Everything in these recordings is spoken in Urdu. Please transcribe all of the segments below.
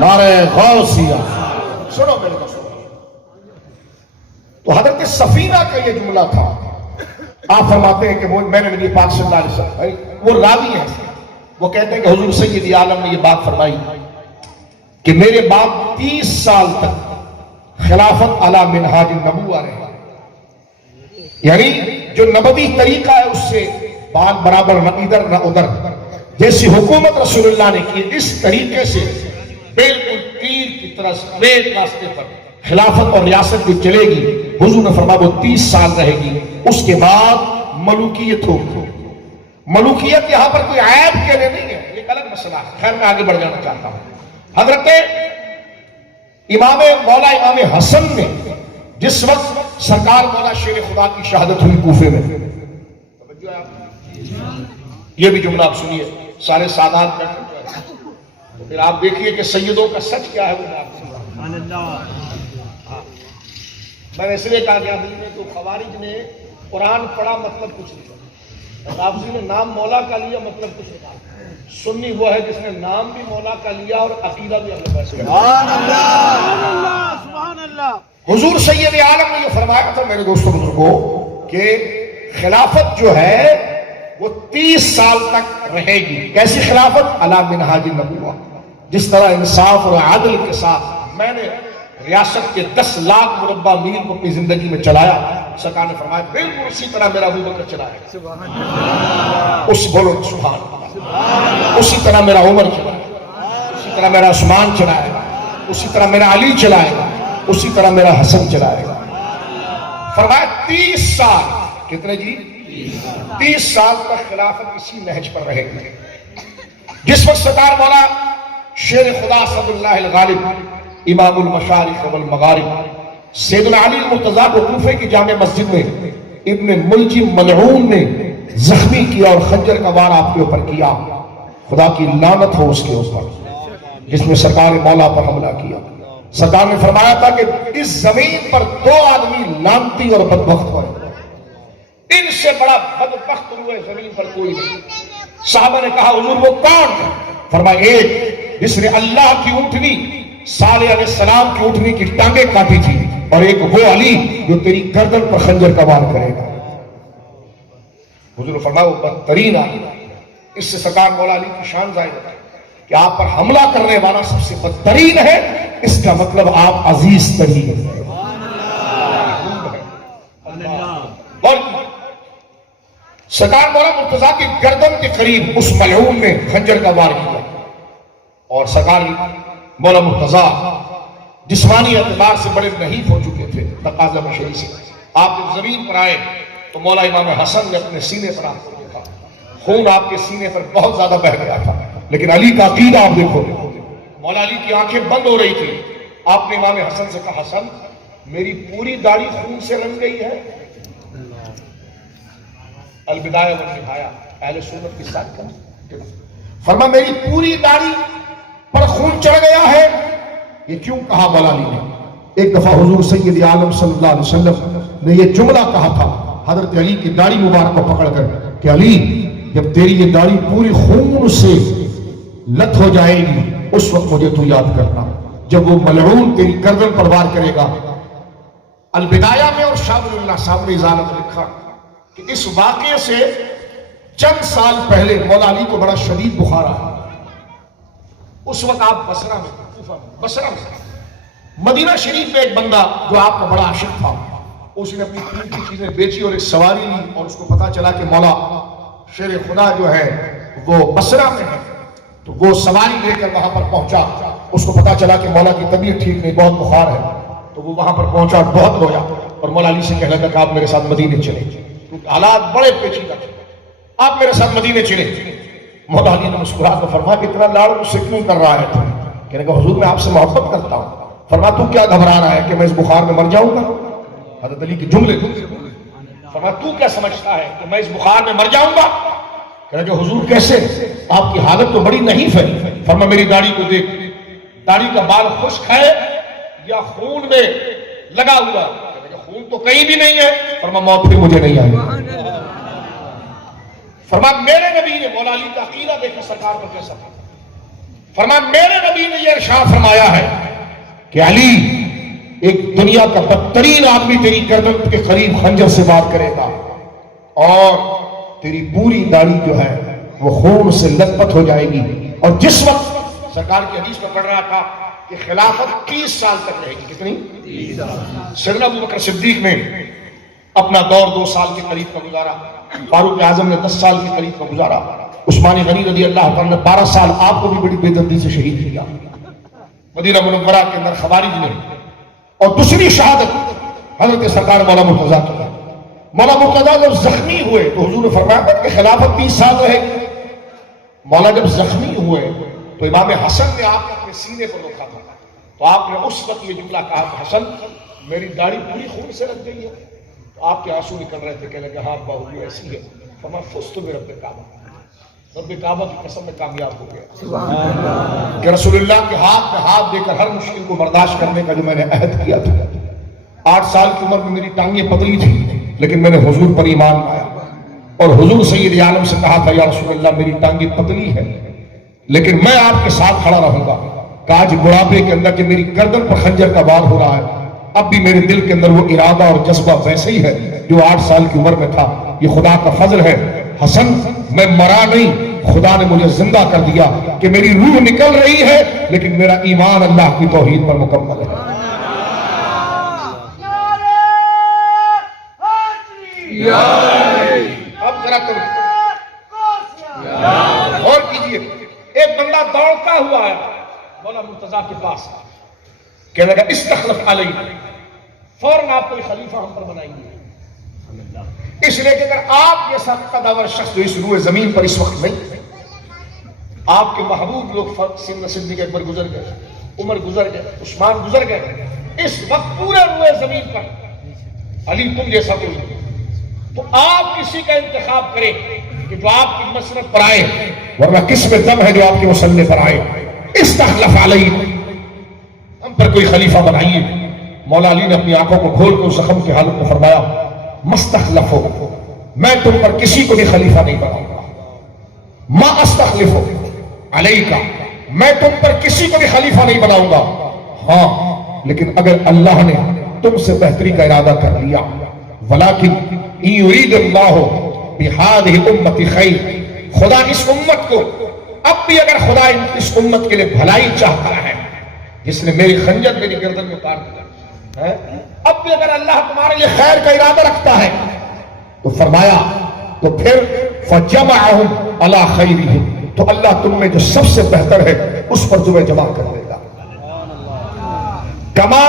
نعرہ غوثیہ. سنو میرے کو سنو. تو حضرت سفینہ کا یہ جملہ تھا. آپ فرماتے ہیں کہ وہ میں نے نبی پاک صلی اللہ علیہ وسلم، وہ راوی ہیں، وہ کہتے ہیں کہ حضور سید عالم نے یہ بات فرمائی کہ میرے باپ 30 سال تک خلافت علی منہاج النبوہ رہے، یعنی جو نبوی طریقہ ہے اس سے بال برابر نہ ادھر نہ ادھر، جیسی حکومت رسول اللہ نے کی اس طریقے سے بالکل تیر کی طرح سٹریٹ راستے پر خلافت اور ریاست جو چلے گی. حضور نے فرمایا وہ 30 سال رہے گی، اس کے بعد ملوکیت ہوگی. ملوکیت یہاں پر کوئی عیب کے لیے نہیں ہے، ایک الگ مسئلہ ہے. خیر میں آگے بڑھ جانا چاہتا ہوں. حضرت امام حسن نے جس وقت سرکار مولا شیر خدا کی شہادت ہوئی کوفے میں، یہ بھی جملہ آپ سنیے، سارے سادات بیٹھے، تو پھر آپ دیکھیے کہ سیدوں کا سچ کیا ہے. وہ میں نے اس لیے کہا کہ تو خوارج نے قرآن پڑھا مطلب کچھ نہیں، رافضی نے نام مولا کا لیا مطلب کچھ نہیں. سنی وہ ہے جس نے نام بھی مولا کا لیا اور عقیدہ بھی اپنے پیسے کا. سبحان اللہ. حضور سید عالم نے یہ فرمایا تھا میرے دوستوں بزرگوں کہ خلافت جو ہے وہ 30 سال تک رہے گی. کیسی خلافت؟ علی منہاج النبوہ. جس طرح انصاف اور عدل کے ساتھ میں نے ریاست کے 10 لاکھ مربع میل کو اپنی زندگی میں چلایا، سرکار نے فرمایا بالکل اسی طرح میرا ابو بکر چلایا، بولو سبحان اللہ. اسی طرح میرا عمر چلایا، اسی طرح میرا عثمان چلائے گا، اسی طرح میرا علی چلائے گا، اسی طرح میرا حسن چلائے گا. فرمایا 30 سال. کتنے جی؟ 30 سال تک خلافت اسی نہج پر رہے گی. جس وقت سرکار مولا شیر خدا صد اللہ الغالب امام المشارق والمغارب سیدنا علی المرتضیٰ کو کوفے کی جامع مسجد میں ابن ملجم ملعون نے زخمی کیا اور خنجر کا وار آپ کے اوپر کیا. خدا کی لعنت ہو اس کے اوپر جس میں سرکار مولا پر حملہ کیا. سرکار نے فرمایا تھا کہ اس زمین پر 2 آدمی لعنتی اور بدبخت ہوئے، ان سے بڑا بدبخت ہوئے زمین پر کوئی نہیں. صحابہ نے کہا حضور وہ کون؟ فرمایا ایک جس نے اللہ کی اونٹنی صالح علیہ السلام کی اونٹنی کی ٹانگیں کاٹی تھی، اور ایک وہ علی جو تیری گردن پر خنجر کا وار کرے گا. حضور نے فرمایا وہ بدترین علی. اس سے سرکار مولا علی کی شان ظاہر ہے کہ آپ پر حملہ کرنے والا سب سے بدترین ہے، اس کا مطلب آپ عزیز ترین ہے. سرکار مولا مرتضیٰ کی گردن کے قریب اس ملعون نے خنجر کا وار کیا، اور سرکار مولا مرتضیٰ جسمانی اعتبار سے بڑے نحیف ہو چکے تھے. تقاضا بشری سے آپ جب زمین پر آئے تو مولا امام حسن نے اپنے سینے پر آپ کو دیکھا، خون آپ کے سینے پر بہت زیادہ بہہ گیا تھا، لیکن علی کا عقیدہ آپ دیکھو. مولا علی کی آنکھیں بند ہو رہی تھی. آپ نے امام حسن سے کہا حسن میری پوری داڑھی خون سے رنگ گئی ہے. البدایہ والنہایہ اہل سنت کی ساتھ کا فرما میری پوری داڑھی پر خون چڑھ گیا ہے. یہ کیوں کہا مولا علی نے؟ ایک دفعہ حضور سید عالم صلی اللہ علیہ وسلم نے یہ جملہ کہا تھا حضرت علی کی داڑھی مبارک کو پکڑ کر کہ علی جب تیری یہ داڑھی پوری خون سے لت ہو جائے گی اس وقت مجھے تو یاد کرنا جب وہ ملعون تیری گردن پر وار کرے گا. البدایہ میں اور شامل اللہ صاحب نے اضافہ لکھا کہ اس واقعے سے چند سال پہلے مولا علی کو بڑا شدید بخار آیا. اس وقت آپ بصرہ میں مدینہ شریف میں ایک بندہ جو آپ کا بڑا عاشق تھا، اس نے اپنی قیمتی چیزیں بیچی اور ایک سواری لی، اور اس کو پتا چلا کہ مولا شیر خدا جو ہے وہ بصرہ میں ہے. تو وہ سواری لے کر وہاں پر پہنچا. اس کو پتا چلا کہ مولا کی طبیعت ٹھیک نہیں، بہت بخار ہے. تو وہ وہاں پر پہنچا، بہت رویا اور مولا علی سے کہنے لگا کہ آپ میرے ساتھ مدینے چلیں کیونکہ حالات بڑے پیچیدہ تھے، آپ میرے ساتھ مدینے چلیں. مولا علی نے مسکرا کر فرمایا کہ اتنا لاڑ مجھ سے کیوں کر رہا ہے؟ کہنے کہ حضور میں آپ سے محبت کرتا ہوں. فرمایا تو کیا گھبرا رہا ہے کہ میں اس بخار میں مر جاؤں گا؟ حضرت علی کے جملے فرمایا تو کیا سمجھتا ہے کہ میں اس بخار میں مر جاؤں گا؟ کہنے کہ حضور کیسے؟ آپ کی حالت تو بڑی نحیف ہے. فرمایا میری داڑھی کو دیکھ، داڑھی کا بال خشک ہے یا خون میں لگا ہوا؟ کہنے کہ خون تو کہیں بھی نہیں ہے. فرمایا موت پھر مجھے نہیں آئی. فرمایا میرے نبی نے مولا علی کا عقیدہ دیکھا سرکار پر کیسا تھا. فرمایا میرے نبی نے یہ ارشاد فرمایا ہے کہ علی ایک دنیا کا بدترین آدمی تیری گردن کے قریب خنجر سے وار کرے گا اور تیری پوری داڑھی جو ہے وہ خون سے لت پت ہو جائے گی. اور جس وقت سرکار کی حدیث میں پڑھ رہا تھا کہ خلافت 30 سال تک رہے گی. کتنی؟ 30 سال. سیدنا ابوبکر صدیق نے اپنا دور 2 سال کے قریب کا گزارا, فاروق اعظم نے 10 سال کے قریب کا گزارا, عثمان غنی رضی اللہ تعالیٰ نے 12 سال آپ کو بھی بڑی بے دردی سے شہید کیا مدینہ منورہ کے اندر خوارج نے. اور دوسری شہادت حضرت سرکار مولا مرتضیٰ کی. مولا مرتضیٰ جب زخمی ہوئے تو حضور نے فرمایا کہ خلافت 30 سال رہے گی. مولا جب زخمی ہوئے تو امام حسن نے آپ اپنے سینے پر رکھا تھا, تو آپ نے اس وقت یہ جملہ کہا کہ حسن میری داڑھی پوری خون سے لگ گئی ہے. تو آپ کے آنسو نکل رہے تھے, کہنے لگے ہاں ابا ہوئی ایسی ہے. فرمایا فزت برب کعبہ, رب کعبہ کی قسم میں کامیاب ہو گیا کہ رسول اللہ کے ہاتھ میں ہاتھ دے کر ہر مشکل کو برداشت کرنے کا جو میں نے عہد کیا تھا. 8 سال کی عمر میں میری ٹانگیں پتلی تھی لیکن میں نے حضور پر ایمان لایا اور حضور سید عالم سے کہا تھا یا رسول اللہ میری ٹانگیں پتلی ہے لیکن میں آپ کے ساتھ کھڑا رہوں گا. کہ آج بڑھاپے کے اندر کہ میری گردن پر خنجر کا وار ہو رہا ہے, اب بھی میرے دل کے اندر وہ ارادہ اور جذبہ ویسے ہی ہے جو 8 سال کی عمر میں تھا. یہ خدا کا فضل ہے حسن, میں مرا نہیں, خدا نے مجھے زندہ کر دیا کہ میری روح نکل رہی ہے لیکن میرا ایمان اللہ کی توحید پر مکمل ہے. اب ذرا تم غور کیجئے, ایک بندہ دوڑتا ہوا ہے مولا مرتضیٰ کے پاس, کہنے لگا استخلف علیہ, فوراً آپ کوئی خلیفہ ہم پر بنائیں گے. اس لیے کہ اگر آپ جیسا قدور شخص جو اس روئے زمین پر اس وقت نہیں, آپ کے محبوب لوگ صدیق اکبر گزر گئے, عمر گزر گئے, عثمان گزر گئے, اس وقت پورے روئے زمین پر علی تم جیسا کوئی, تو آپ کسی کا انتخاب کریں کہ جو آپ کی مسلک پر آئے, ورنہ کس میں دم ہے جو آپ کے مسلح پر آئے. استخلف علیہ, ہم پر کوئی خلیفہ بنائیے. مولا علی نے اپنی آنکھوں کو کھول کر زخم کی حالت میں فرمایا مستخلف ہو, میں تم پر کسی کو بھی خلیفہ نہیں بناؤں گا. ما استخلف علیہ کا, میں تم پر کسی کو بھی خلیفہ نہیں بناؤں گا. ہاں لیکن اگر اللہ نے تم سے بہتری کا ارادہ کر لیا, ولیکن ان یرید اللہ بہذہ امت خیر, خدا اس امت کو اب بھی اگر خدا اس امت کے لیے بھلائی چاہتا ہے, جس نے میری خنجر میری گردن میں اتار دیا, اب بھی اگر اللہ تمہارے لیے خیر کا ارادہ رکھتا ہے تو فرمایا تو پھر فجمعہم علی خیرہم, تو اللہ تم میں جو سب سے بہتر ہے اس پر تمہیں جمع کر دے گا. کما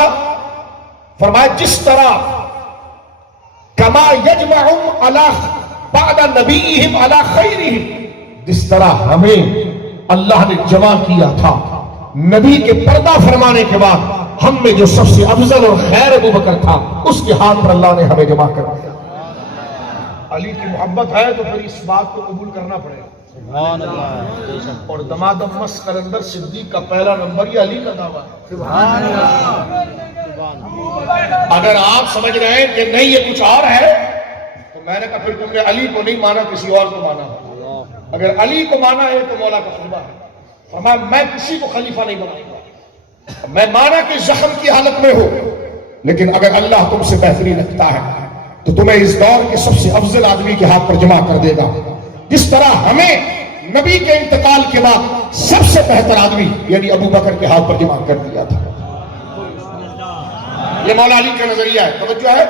فرمایا جس طرح کما یجمعہم علی بعد نبیہم علی خیرہم, جس طرح ہمیں اللہ نے جمع کیا تھا نبی کے پردہ فرمانے کے بعد ہم میں جو سب سے افضل اور خیر ابو بکر تھا اس کے ہاتھ پر اللہ نے ہمیں جمع کر دیا. علی کی محبت ہے تو پھر اس بات کو قبول کرنا پڑے گا. سبحان اللہ. اور دمادم مس قلندر صدیق کا پہلا نمبر یہ علی کا دعویٰ ہے. سبحان اللہ. اگر آپ سمجھ رہے ہیں کہ نہیں یہ کچھ اور ہے تو میں نے کہا پھر تم نے علی کو نہیں مانا, کسی اور کو مانا. اگر علی کو مانا ہے تو مولا کا خطبہ ہے. فرمایا میں کسی کو خلیفہ نہیں بناؤں گا. میں مانا کہ زخم کی حالت میں ہو, لیکن اگر اللہ تم سے بہتری رکھتا ہے تو تمہیں اس دور کے سب سے افضل آدمی کے ہاتھ پر جمع کر دے گا. جس طرح ہمیں نبی کے انتقال کے بعد سب سے بہتر آدمی یعنی ابو بکر کے ہاتھ پر جمع کر دیا تھا. یہ مولا علی کا نظریہ ہے. توجہ ہے.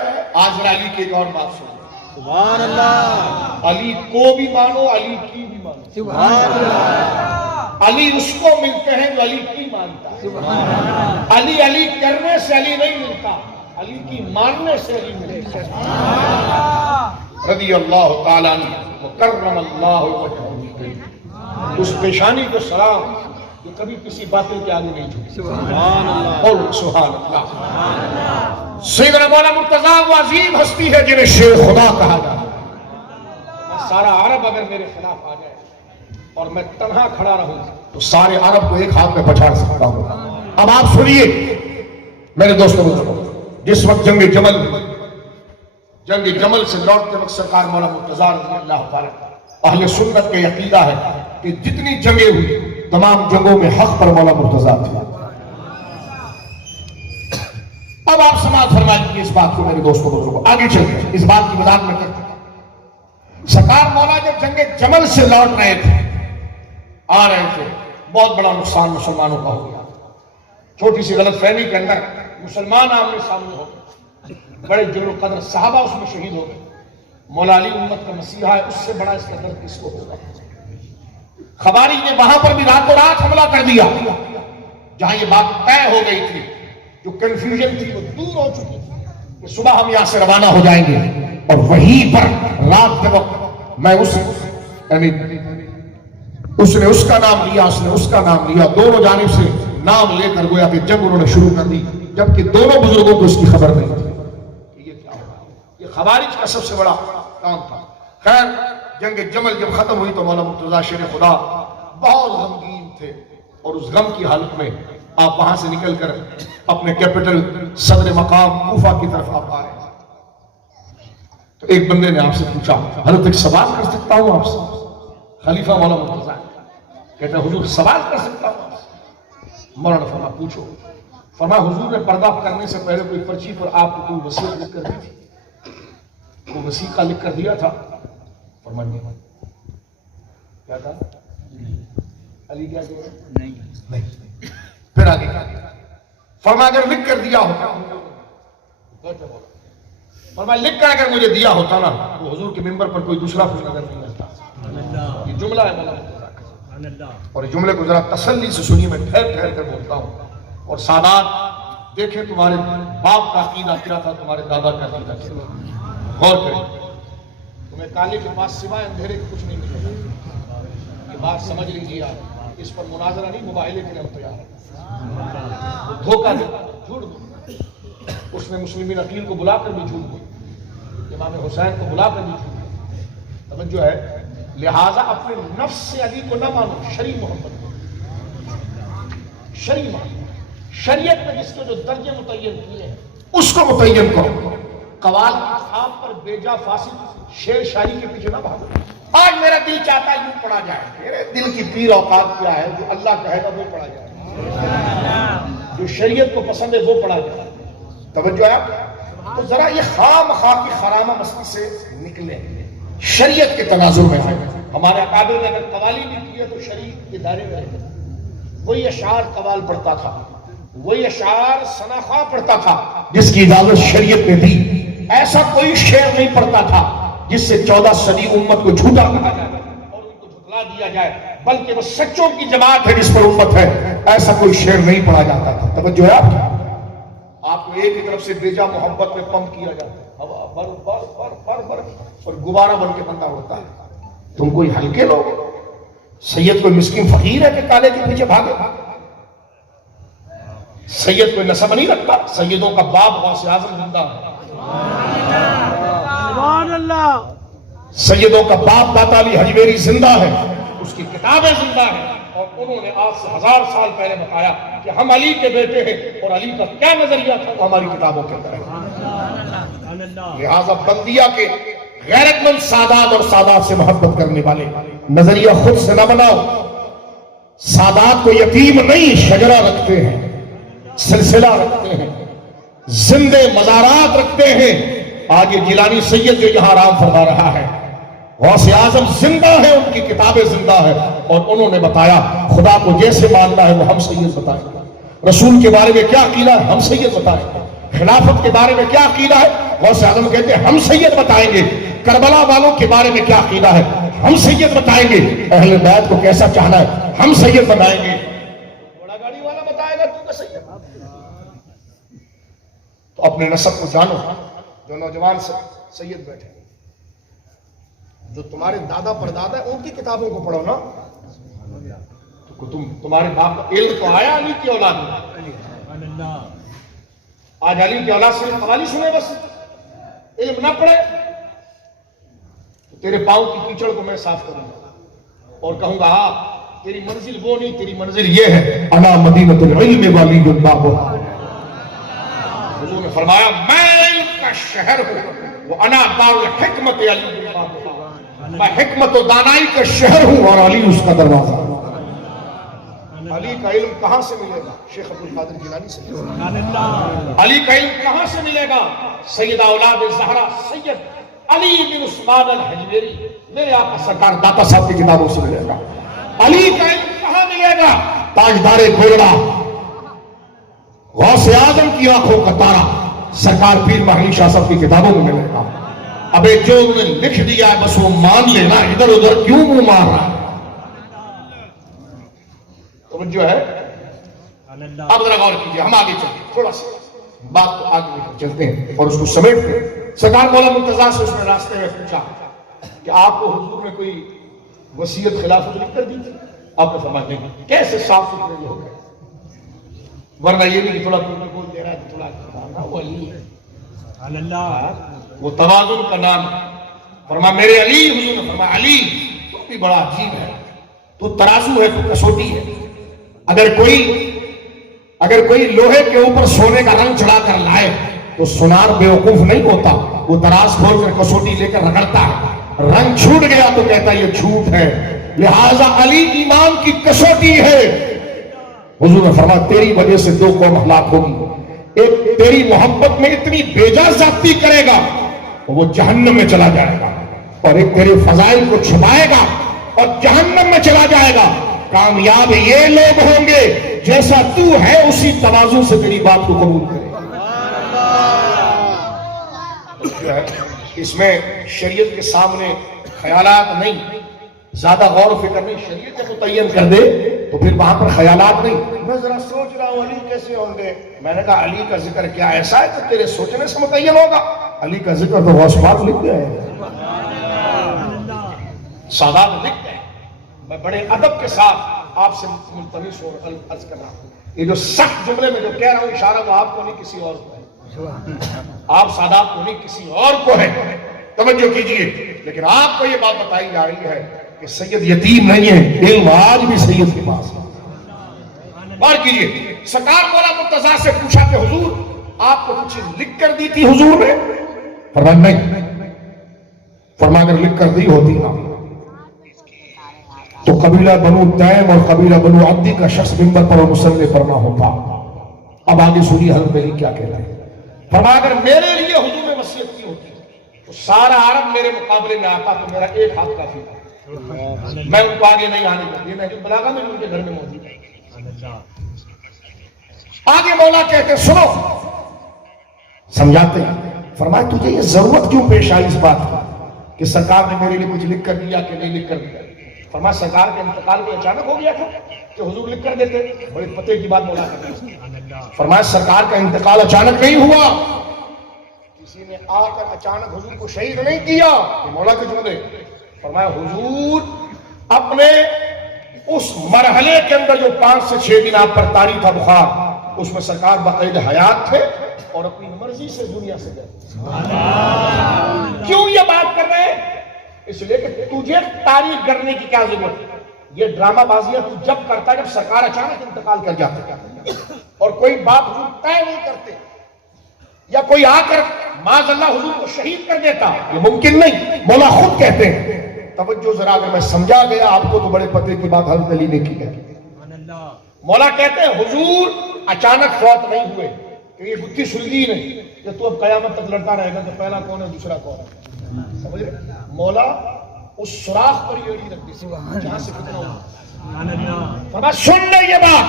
آج علی کی ایک اور بات سنو. سبحان اللہ. علی کو بھی مانو, علی کی بھی مانو. سبحان اللہ. علی اس کو ملتے ہیں جو علی کی مانتا ہے. علی علی کرنے سے علی نہیں ملتا, علی کی ماننے سے علی ملتا ہے. رضی اللہ تعالیٰ عنہ وکرم اللہ وجہہ, اس پیشانی کو سلام جو کبھی کسی باطل کے آگے نہیں جھکی. سبحان اللہ. اور سبحان اللہ. سیدنا مولا مرتضیٰ وہ عظیم ہستی ہے جنہیں شیر خدا کہا جاتا ہے. سارا عرب اگر میرے خلاف آ جائے اور میں تنہا کھڑا رہوں تو سارے عرب کو ایک ہاتھ میں پچھاڑ سکتا ہوں. اب آپ سنیے میرے دوستوں, جس وقت جنگ جمل سے لوٹتے وقت سرکار مولا مرتضیٰ رضی اللہ تعالیٰ, اہل سنت کا عقیدہ ہے کہ جتنی جنگیں ہوئی تمام جنگوں میں حق پر مولا مرتضیٰ تھے۔ اب آپ سماعت فرمائیے اس بات کو میرے دوستوں بزرگوں، آگے چلتے ہیں، اس بات کی وضاحت میں کرتے ہیں۔ سرکار مولا جب جنگ جمل سے لوٹ رہے تھے، آ رہے تھے، بہت بڑا نقصان مسلمانوں کا ہو گیا۔ چھوٹی سی غلط فہمی کے اندر مسلمان آمنے سامنے ہو گئے، بڑے جلل و قدر صحابہ اس میں شہید ہو گئے۔ مولا علی امت کا مسیحا ہے، اس سے بڑا اس کا درد کس کو ہوگا؟ خوارج نے وہاں پر بھی راتوں رات حملہ کر دیا، جہاں یہ بات طے ہو گئی تھی، جو کنفیوژن تھی وہ دور ہو چکی تھی کہ صبح ہم یہاں سے روانہ ہو جائیں گے، اور وہیں پر رات کے وقت میں اس نے اس کا نام لیا، اس نے اس کا نام لیا، دونوں جانب سے نام لے کر گویا کہ جنگ انہوں نے شروع کر دی، جبکہ دونوں بزرگوں کو اس کی خبر نہیں تھی کہ یہ کیا ہوگا۔ یہ خوارج کا سب سے بڑا کام تھا۔ خیر جنگ جمل جب ختم ہوئی تو مولا مرتضیٰ شیر خدا بہت غمگین تھے، اور اس غم کی حالت میں آپ وہاں سے نکل کر اپنے کیپٹل صدر مقام کوفہ کی طرف آپ آ رہے ہیں۔ تو ایک بندے نے آپ سے پوچھا، حضرت ایک سوال کر سکتا ہوں آپ سے؟ خلیفہ مولا مرتضیٰ کہتا ہے حضور سوال کر سکتا ہوں آپ سے؟ مولانا فرما پوچھو۔ فرما حضور نے پردہ کرنے سے پہلے کوئی پرچی پر آپ کو کوئی وصیت لکھ کر دی تھی؟ کوئی وصیقہ لکھ کر دیا تھا؟ فرما نہیں۔ کیا تھا؟ علی کیا کہ نہیں۔ پھر آگے کیا؟ فرما اگر لکھ کر دیا ہوتا، فرما لکھ کر اگر مجھے دیا ہوتا نا تو حضور کے ممبر پر کوئی دوسرا کچھ نظر نہیں آتا۔ یہ جملہ ہے مولا مرتضیٰ، اور جملے کو ذرا تسلی سے سنیے، میں ٹھہر ٹھہر کر بولتا ہوں۔ اور سادات دیکھیں تمہارے باپ کا عقیدہ کیا تھا، تمہارے دادا کا عقیدہ کیا تھا، غور کریں۔ تمہیں کالے کے پاس سوائے اندھیرے کے کچھ نہیں ملے۔ یہ بات سمجھ لیجیے آپ، اس پر مناظرہ نہیں، مباہلے کے لیے ہم تیار ہیں۔ دھوکہ دے، جھوٹ بول، اس نے مسلمین عقیل کو بلا کر بھی جھوٹ بول، امام حسین کو بلا کر بھی جھوٹ بول۔ توجہ ہے، لہٰذا اپنے نفس سے علی کو نہ مانو، شرعی محبت کو، شرعی محبت، شریعت میں جس کے جو درجے متعین کیے ہیں اس کو متعین کرو۔ قوال آپ پر بیجا فاسد شعر شاعری کے پیچھے نہ بھاگو۔ آج میرا دل چاہتا ہے یوں پڑھا جائے، میرے دل کی پیر اوقات کیا ہے، جو اللہ کہے گا وہ پڑھا جائے، جو شریعت کو پسند ہے وہ پڑھا جائے۔ توجہ ہے آپ، تو ذرا یہ خام خواہ کی خرامہ مستی سے نکلیں، شریعت کے تناظر میں ہے۔ ہمارے اکابر نے اگر قوالی بھی کی ہے تو شرعی ادارے میں رہے۔ وہی اشعار قوال پڑھتا تھا، وہی اشعار ثناخواہ پڑھتا تھا جس کی اجازت شریعت نے دی۔ ایسا کوئی شعر نہیں پڑھتا تھا جس سے 14 صدی امت کو جھوٹا کہا جائے اور ان کو جھٹلا دیا جائے، بلکہ وہ سچوں کی جماعت ہے جس پر امت ہے، ایسا کوئی شعر نہیں پڑھا جاتا تھا۔ توجہ ہے آپ کو ایک ہی طرف سے بیجا محبت میں پمپ کیا جاتا ہے، ہوا بر بر بر بر بر، اور غبارہ بن کے بندہ ہوتا ہے۔ تم کوئی ہلکے لوگ، سید کوئی مسکین فقیر ہے کہ کالے کے پیچھے بھاگے؟ سید کوئی نسب نہیں رکھتا، سیدوں کا باپ غوث اعظم زندہ ہے، سبحان اللہ۔ سیدوں کا باپ داتا علی حجویری زندہ ہے، اس کی کتابیں زندہ ہیں، اور انہوں نے آج سے 1000 سال پہلے بتایا کہ ہم علی کے بیٹے ہیں، اور علی کا کیا نظریہ تھا وہ ہماری کتابوں کے اندر ہے۔ لہٰذا بلدیہ کے غیرت مند سادات اور سادات سے محبت کرنے والے نظریہ خود سے نہ بناؤ۔ سادات کو یتیم نہیں شجرہ رکھتے ہیں، سلسلہ رکھتے ہیں، زندے مزارات رکھتے ہیں۔ آج یہ جیلانی سید جو یہاں آرام فرما رہا ہے، غوث اعظم زندہ ہے، ان کی کتابیں زندہ ہے، اور انہوں نے بتایا خدا کو جیسے ماننا ہے وہ ہم سید بتائیں گے، رسول کے بارے میں کیا عقیدہ ہے ہم سید بتائیں گے، خلافت کے بارے میں کیا عقیدہ ہے غوث اعظم کہتے ہیں ہم سید بتائیں گے، کربلا والوں کے بارے میں کیا عقیدہ ہے ہم سید بتائیں گے، اہل بیت کو کیسا چاہنا ہے ہم سید بتائیں گے۔ بڑا گاڑی والا بتائے گا تو سید۔ تو اپنے نسب کو جانو، جو نوجوان سید بیٹھے، جو تمہارے دادا پردادا ہیں ان کی کتابوں کو پڑھو نا، تو تمہارے باپ کا علم تو آیا علی کی اولاد میں۔ آج علی کی اولاد سے قوالی سنے بس، علم نہ پڑھے تو تیرے پاؤں کی کیچڑ کو میں صاف کروں گا اور کہوں گا ہاں تیری منزل وہ نہیں، تیری منزل یہ ہے، انا مدینۃ العلم والی بابھا۔ حضور نے فرمایا میں علم کا شہر ہوں، وہ انا دار الحکمت علی بابھا، میں حکمت و دانائی کا شہر ہوں اور علی اس کا دروازہ۔ علی کا علم کہاں سے ملے گا؟ شیخ عبد القادر جیلانی سے۔ علی کا علم کہاں سے ملے گا؟ سیدہ اولاد زہرا سید علی بن عثمان الحجویری، میرے آقا سرکار داتا صاحب کی کتابوں سے ملے گا۔ علی کا علم کہاں ملے گا؟ تاجدار گھوڑا، غوث اعظم کی آنکھوں کا تارا سرکار پیر مہانی شاہ صاحب کی کتابوں میں ملے گا۔ ابے جو انہوں نے لکھ دیا ہے بس وہ مان لینا، ادھر ادھر کیوں منہ مار رہا ہے؟ جو ہے اب ذرا غور کیجیے، ہم آگے چلتے ہیں، تھوڑا سا بات کو آگے لے کر چلتے ہیں اور اس کو سمیٹتے ہیں۔ سرکار مولا مرتضیٰ سے اس نے راستے میں پوچھا کہ آپ کو حضور میں کوئی وصیت خلافت لکھ کر دی تھی؟ آپ نے فرمایا نہیں۔ کیسے صاف ستھرے ہو گئے؟ ورنہ یہ نہیں کہ تھوڑا بول دے رہا ہے تھوڑا وہ علی ہے، وہ توازن کا نام ہے۔ فرمایا میرے علی، حضور نے فرمایا علی تو بھی بڑا عجیب ہے، تو ترازو ہے، تو کسوٹی ہے۔ اگر کوئی لوہے کے اوپر سونے کا رنگ چڑھا کر لائے تو سونار بیوقوف نہیں ہوتا، وہ تراز کھول کر کسوٹی لے کر رگڑتا ہے، رنگ چھوٹ گیا تو کہتا ہے یہ جھوٹ ہے۔ لہذا علی ایمان کی کسوٹی ہے۔ حضور نے فرمایا تیری وجہ سے دو قوم ہلاک ہوگی، ایک تیری محبت میں اتنی بیجا زیادتی کرے گا وہ جہنم میں چلا جائے گا، اور ایک تیرے فضائل کو چھپائے گا اور جہنم میں چلا جائے گا۔ کامیاب یہ لوگ ہوں گے جیسا تو ہے اسی تواضع سے تیری بات کو قبول کرے۔ اس میں شریعت کے سامنے خیالات نہیں، زیادہ غور و فکر نہیں، شریعت کو متعین کر دے تو پھر وہاں پر خیالات نہیں۔ میں ذرا سوچ رہا ہوں علی کیسے ہوں گے، میں نے کہا علی کا ذکر کیا ایسا ہے تو تیرے سوچنے سے متعین ہوگا؟ علی کا ذکر تو غوث پاک لکھ گیا ہے، سادات لکھ گئے۔ میں بڑے ادب کے ساتھ آپ سے ملتمس اور عرض کر رہا ہوں، یہ جو سخت جملے میں جو کہہ رہا ہوں اشارہ وہ آپ کو نہیں کسی اور کو ہے، آپ سادات کو نہیں کسی اور کو ہے، توجہ کیجئے۔ لیکن آپ کو یہ بات بتائی جا رہی ہے کہ سید یتیم نہیں ہے، علم آج بھی سید کے پاس ہے۔ غور کیجئے، سرکار مولا مرتضیٰ سے پوچھا کہ حضور آپ کو کچھ لکھ کر دی تھی حضور نے؟ فرمایا نہیں۔ فرمایا اگر لکھ کر دی ہوتی نا تو قبیلہ بنو تیم اور قبیلہ بنو عبدی کا شخص منبر پر مصلی پر نہ ہوتا۔ اب آگے سنیے حضرت علی کیا کہتے ہیں۔ فرمایا اگر میرے لیے حضور نے وصیت کی ہوتی تو سارا عرب میرے مقابلے میں آتا تو میرا ایک ہاتھ کافی تھا، میں ان کو آگے نہیں آنے دیتی، میں بلاغہ میں ان کے گھر میں موجود ہے۔ آگے مولا کہتے سنو، سمجھاتے ہیں۔ فرمایا تجھے یہ ضرورت کیوں پیش آئی اس بات کی کہ سرکار نے میرے لیے کچھ لکھ کر دیا کہ نہیں لکھ کر دیا؟ فرمایا سرکار کے انتقال کو اچانک ہو گیا تھا کہ حضور لکھ کر دیتے؟ بڑے پتے کی بات مولا کرتے ہیں۔ فرمایا سرکار کا انتقال اچانک نہیں ہوا، کسی نے آ کر اچانک حضور کو شہید نہیں کیا، یہ مولا کے جملے۔ فرمایا حضور اپنے اس مرحلے کے اندر جو 5 سے 6 دن آپ پر طاری تھا بخار، اس میں سرکار باقاعدہ حیات تھے اور اپنی مرضی سے دنیا سے گئے۔ کیوں یہ بات کر رہے ہیں؟ اس لیے کہ تجھے تاریخ کرنے کی کیا ضرورت ہے؟ یہ ڈرامہ بازیاں تو جب کرتا ہے جب سرکار اچانک انتقال کر جاتے اور کوئی بات حضور طے نہیں کرتے، یا کوئی آ کر معاذ اللہ حضور کو شہید کر دیتا، یہ ممکن نہیں۔ مولا خود کہتے ہیں، توجہ ذرا، اگر میں سمجھا گیا آپ کو تو بڑے پتے کی بات حضرت علی نے کی ہے۔ مولا کہتے ہیں حضور اچانک فوت نہیں ہوئے کہ یہ گتھی سلجھی نہیں کہ تو اب قیامت تک لڑتا رہے گا کہ پہلا کون ہے دوسرا کون ہے، سمجھے؟ مولا اس سوراخ پر یہ اڑی رکھتی تھی جہاں سے فتنہ ہوا۔ فرمایا سن لے یہ بات،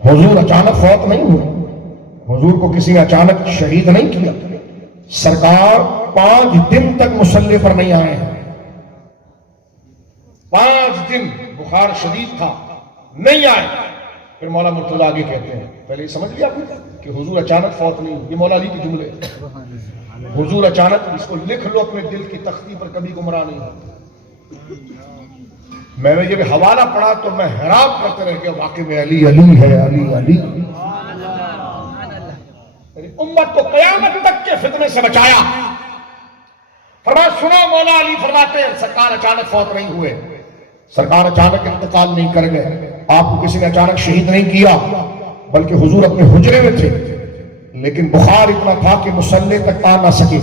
حضور اچانک فوت نہیں ہوئے، حضور کو کسی نے اچانک شہید نہیں کیا، سرکار 5 دن تک مصلی پر نہیں آئے ہیں، 5 دن بخار شدید تھا نہیں آئے۔ پھر مولا مرتضیٰ آگے کہتے ہیں، پہلے یہ سمجھ لیا کہ حضور اچانک فوت نہیں ہوئے، یہ مولا علی کے جملے۔ حضور اچانک، اس کو لکھ لو اپنے دل کی تختی پر، کبھی گمراہ نہیں ہوتا۔ میں نے جب حوالہ پڑھا تو میں حیران کرتے رہ گیا، واقعی میں علی علی ہے، علی علی۔ امت کو قیامت تک کے فتنے سے بچایا۔ فرمایا سنو، مولا علی فرماتے ہیں سرکار اچانک فوت نہیں ہوئے، سرکار اچانک انتقال نہیں کر گئے، آپ کو کسی نے اچانک شہید نہیں کیا، بلکہ حضور اپنے حجرے میں تھے، لیکن بخار اتنا تھا کہ مصلی تک آ نہ سکے،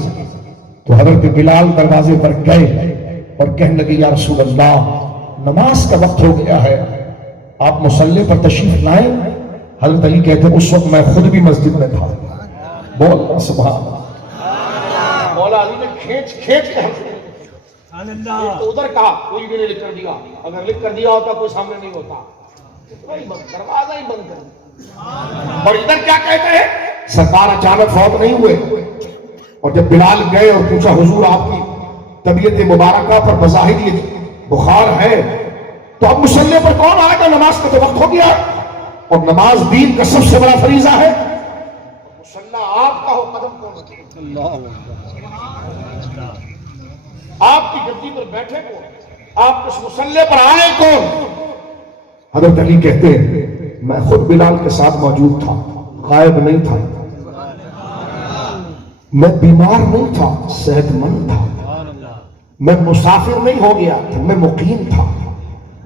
تو حضرت بلال دروازے پر گئے اور کہنے لگے یا رسول اللہ نماز کا وقت ہو گیا ہے، آپ مصلی پر تشریف لائیں. حضرت علی کہتے ہیں اس وقت میں خود بھی مسجد میں تھا. بول سبحان اللہ. مولا علی نے کھینچ کھینچ کے تو ادھر کہا کوئی بھی نہیں لکھ کر دیا. اگر لکھ کر دیا ہوتا کوئی سامنے نہیں ہوتا. دروازہ ہی بند کر دیا. اور ادھر کیا کہتے ہیں سرکار اچانک فوت نہیں ہوئے. اور جب بلال گئے اور پوچھا حضور آپ کی طبیعت مبارکہ پر بظاہر یہ بخار ہے تو اب مصلی پر کون آئے گا؟ نماز کا تو وقت ہو گیا اور نماز دین کا سب سے بڑا فریضہ ہے. مصلی آپ کا ہو قدم کون رکھے؟ آپ کی گدی پر بیٹھے کون؟ آپ اس مصلی پر آئے کون؟ حضرت علی کہتے ہیں میں خود بلال کے ساتھ موجود تھا، غائب نہیں تھا. میں بیمار نہیں تھا، صحت مند تھا. میں مسافر نہیں ہو گیا تھا، میں مقیم تھا.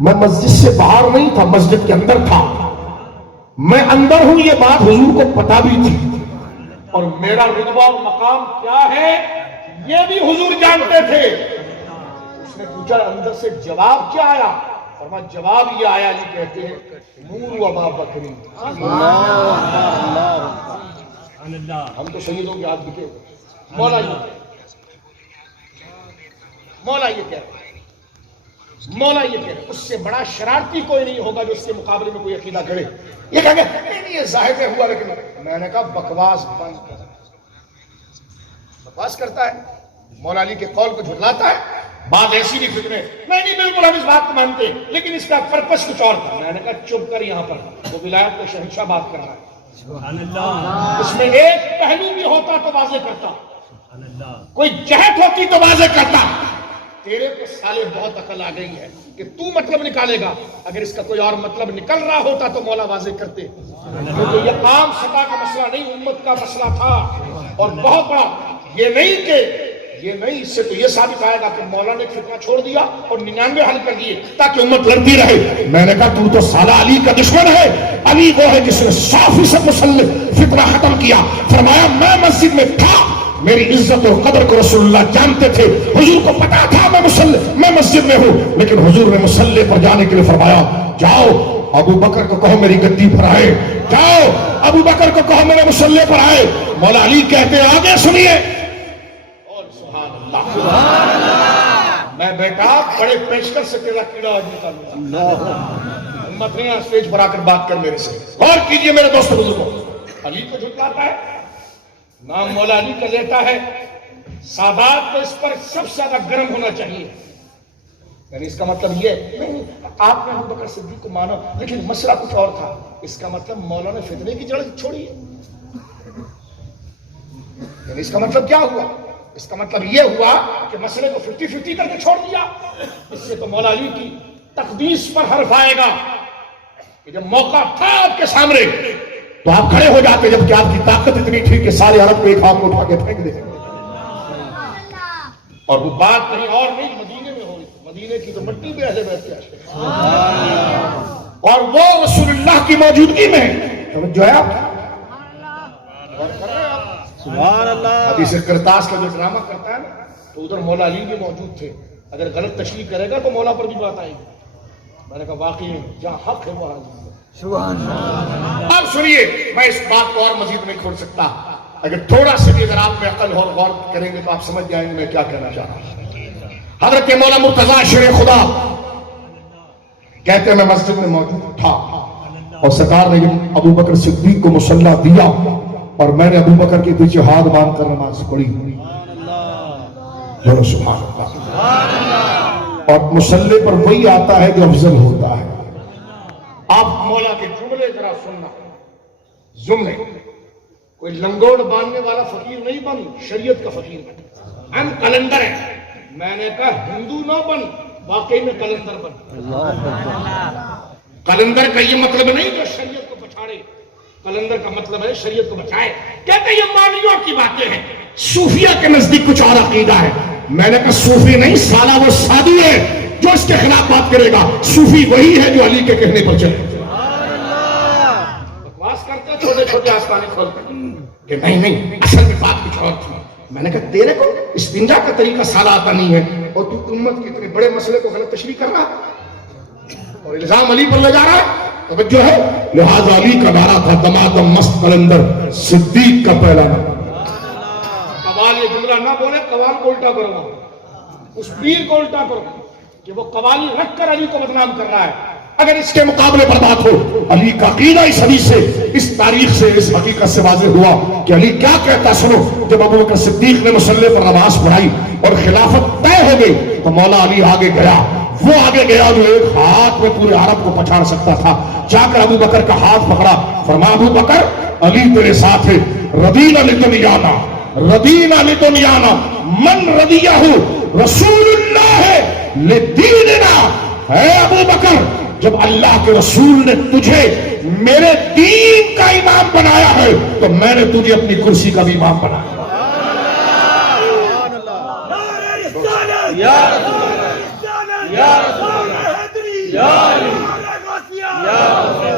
میں مسجد سے باہر نہیں تھا، مسجد کے اندر تھا. میں اندر ہوں یہ بات حضور کو پتا بھی تھی. اور میرا رتبہ اور مقام کیا ہے یہ بھی حضور جانتے تھے. اس نے پوچھا اندر سے جواب کیا آیا؟ فرمایا جواب یہ آیا. علی کہتے ہیں نور ابا بکر. ہم تو شہیدوں کے ہاتھ بکے ہوئے. مولا یہ کہہ رہا ہے، مولا یہ کہہ رہا ہے اس سے بڑا شرارتی کوئی نہیں ہوگا جو اس کے مقابلے میں کوئی عقیدہ کرے. یہ کہا کہ نہیں یہ ظاہر میں ہوا، لیکن میں نے کہا بکواس بند کر. بکواس کرتا ہے، مولا علی کے قول کو جھٹلاتا ہے. بات ایسی نہیں فکر ہے نہیں بالکل ہم اس بات کو مانتے لیکن اس کا پرپس کچھ اور تھا. میں نے کہا چپ کر، یہاں پر وہ ولایت کا شہنشاہ بات کر رہا ہے. اس میں ایک پہلو بھی ہوتا تو واضح کرتا، کوئی جہت ہوتی تو واضح کرتا. تیرے کو سالے بہت عقل آ گئی ہے کہ تو مطلب نکالے گا. اگر اس کا کوئی اور مطلب نکل رہا ہوتا تو مولا واضح کرتے. کیونکہ یہ عام سطح کا مسئلہ نہیں، امت کا مسئلہ تھا اور بہت بڑا. یہ نہیں کہ یہ نہیں، اس سے تو یہ ثابت آئے گا کہ مولا نے فتنہ چھوڑ دیا اور 99 حل کر دیے تاکہ امت لڑتی رہے. میں نے کہا تو سالہ علی کا دشمن ہے. علی وہ ہے جس نے 100% مسلم فتنہ ختم کیا. فرمایا میں مسجد میں تھا، میری عزت اور قدر کو رسول اللہ جانتے تھے. حضور کو پتا تھا میں مسجد میں ہوں، لیکن حضور نے مصلی پر جانے کے لیے فرمایا جاؤ ابو بکر کو کہو میری گدی پر آئے. جاؤ ابو بکر کو کہو میرے مصلی پر آئے. مولا علی کہتے ہیں آگے سنیے. میں بیٹا بڑے پیشکر سے تیرا کیڑا آج نکالوں. ہمت نہیں اسٹیج پر آ کر بات کر میرے سے. غور کیجئے میرے دوست بزرگوں، علی کو جھٹلاتا ہے، نام مولا علی کا لیتا ہے. سادات تو اس پر سب سے زیادہ گرم ہونا چاہیے. یعنی اس کا مطلب یہ نہیں آپ نے ابو بکر صدیق کو مانا لیکن مسئلہ کچھ اور تھا. اس کا مطلب مولا نے فتنے کی جڑ چھوڑی ہے. یعنی اس کا مطلب کیا ہوا؟ اس کا مطلب یہ ہوا کہ مسئلے کو 50-50 کر کے چھوڑ دیا. اس سے تو مولا علی کی تقدیس پر حرف آئے گا کہ جب موقع تھا آپ کے سامنے تو آپ کھڑے ہو جاتے، جبکہ آپ کی طاقت اتنی تھی کہ سارے عرب کو ایک ہاتھ کو اٹھا کے پھینک دے. اور وہ بات کہیں اور نہیں مدینے میں ہو رہی. مدینے کی تو مٹی پہ اہل بیت کے اور وہ رسول اللہ کی موجودگی میں توجہ ہے آپ سبحان اللہ. حدیث کرتاس کا جو ڈرامہ کرتا ہے نا تو ادھر مولا علی بھی موجود تھے. اگر غلط تشریح کرے گا تو مولا پر بھی بات آئے گی. میں نے کہا واقعی جہاں حق ہے وہ سبحان اللہ. اب سنیے میں اس بات کو اور مزید نہیں کھول سکتا. اگر تھوڑا سا بھی اگر آپ میں عقل اور غور کریں گے تو آپ سمجھ جائیں گے میں کیا کہنا چاہ رہا ہوں. حضرت مولا مرتضیٰ شیر خدا کہتے ہیں میں مسجد میں موجود تھا اور سرکار نے ابو بکر صدیق کو مصلی دیا اور میں نے ابو بکر کے پیچھے ہاتھ باندھ کر نماز پڑھی. سبحان اللہ. اور مصلی پر وہی آتا ہے جو افضل ہوتا ہے. آپ مولا کے جملے ذرا سننا. جملے کوئی لنگوڑ باندھنے والا فقیر نہیں بن، شریعت کا فقیر بن. ہم کلندر ہیں. میں نے کہا ہندو نہ بن، واقعی میں کلندر بن. کلندر کا یہ مطلب نہیں جو شریعت کو پچھاڑے. کلندر کا مطلب ہے شریعت کو بچائے. کہتے ہیں یہ مانیوں کی باتیں ہیں، صوفیہ کے نزدیک کچھ اور عقیدہ ہے. میں نے کہا صوفی نہیں سالہ وہ سادی ہے جو اس کے خلاف بات کرے گا. صوفی وہی ہے جو علی کے کہنے پر چلے. بکواس کرتے چھوٹے چھوٹے آسمانی کھولتے کہ نہیں اصل میں بات کچھ اور تھی. میں نے کہا تیرے کو استنجا کا طریقہ سالہ آتا نہیں ہے اور تو امت کے اتنے بڑے مسئلے کو غلط تشریح کر رہا اور الزام علی پر لے جا رہا ہے. توجہ ہے؟ لہذا علی کا نعرہ تھا دمادم مست قلندر صدیق کا پہلا نعرہ. قوال یہ جملہ نہ بولے، قوال کو الٹا کرو، اس پیر کو الٹا کرو کہ وہ قوالی رکھ کر علی کو بدنام کر رہا ہے. اگر اس کے مقابلے پر بات ہو، علی کا عقیدہ اس حدیث سے، اس تاریخ سے، اس حقیقت سے واضح ہوا کہ علی کیا کہتا. سنو، جب ابو بکر صدیق نے مصلی پر نماز پڑھائی اور خلافت طے ہو گئی تو مولا علی آگے گیا. وہ آگے گیا جو ایک ہاتھ میں پورے عرب کو پچھاڑ سکتا تھا. جا کر ابو بکر کا ہاتھ پکڑا، فرمایا ابو بکر علی تیرے ساتھ ہے. رضینا لدنیانا، رضینا لدنیانا من رضیہ رسول اللہ لدیننا. اے ابو بکر، جب اللہ کے رسول نے تجھے میرے دین کا امام بنایا ہے تو میں نے تجھے اپنی کرسی کا بھی امام بنایا.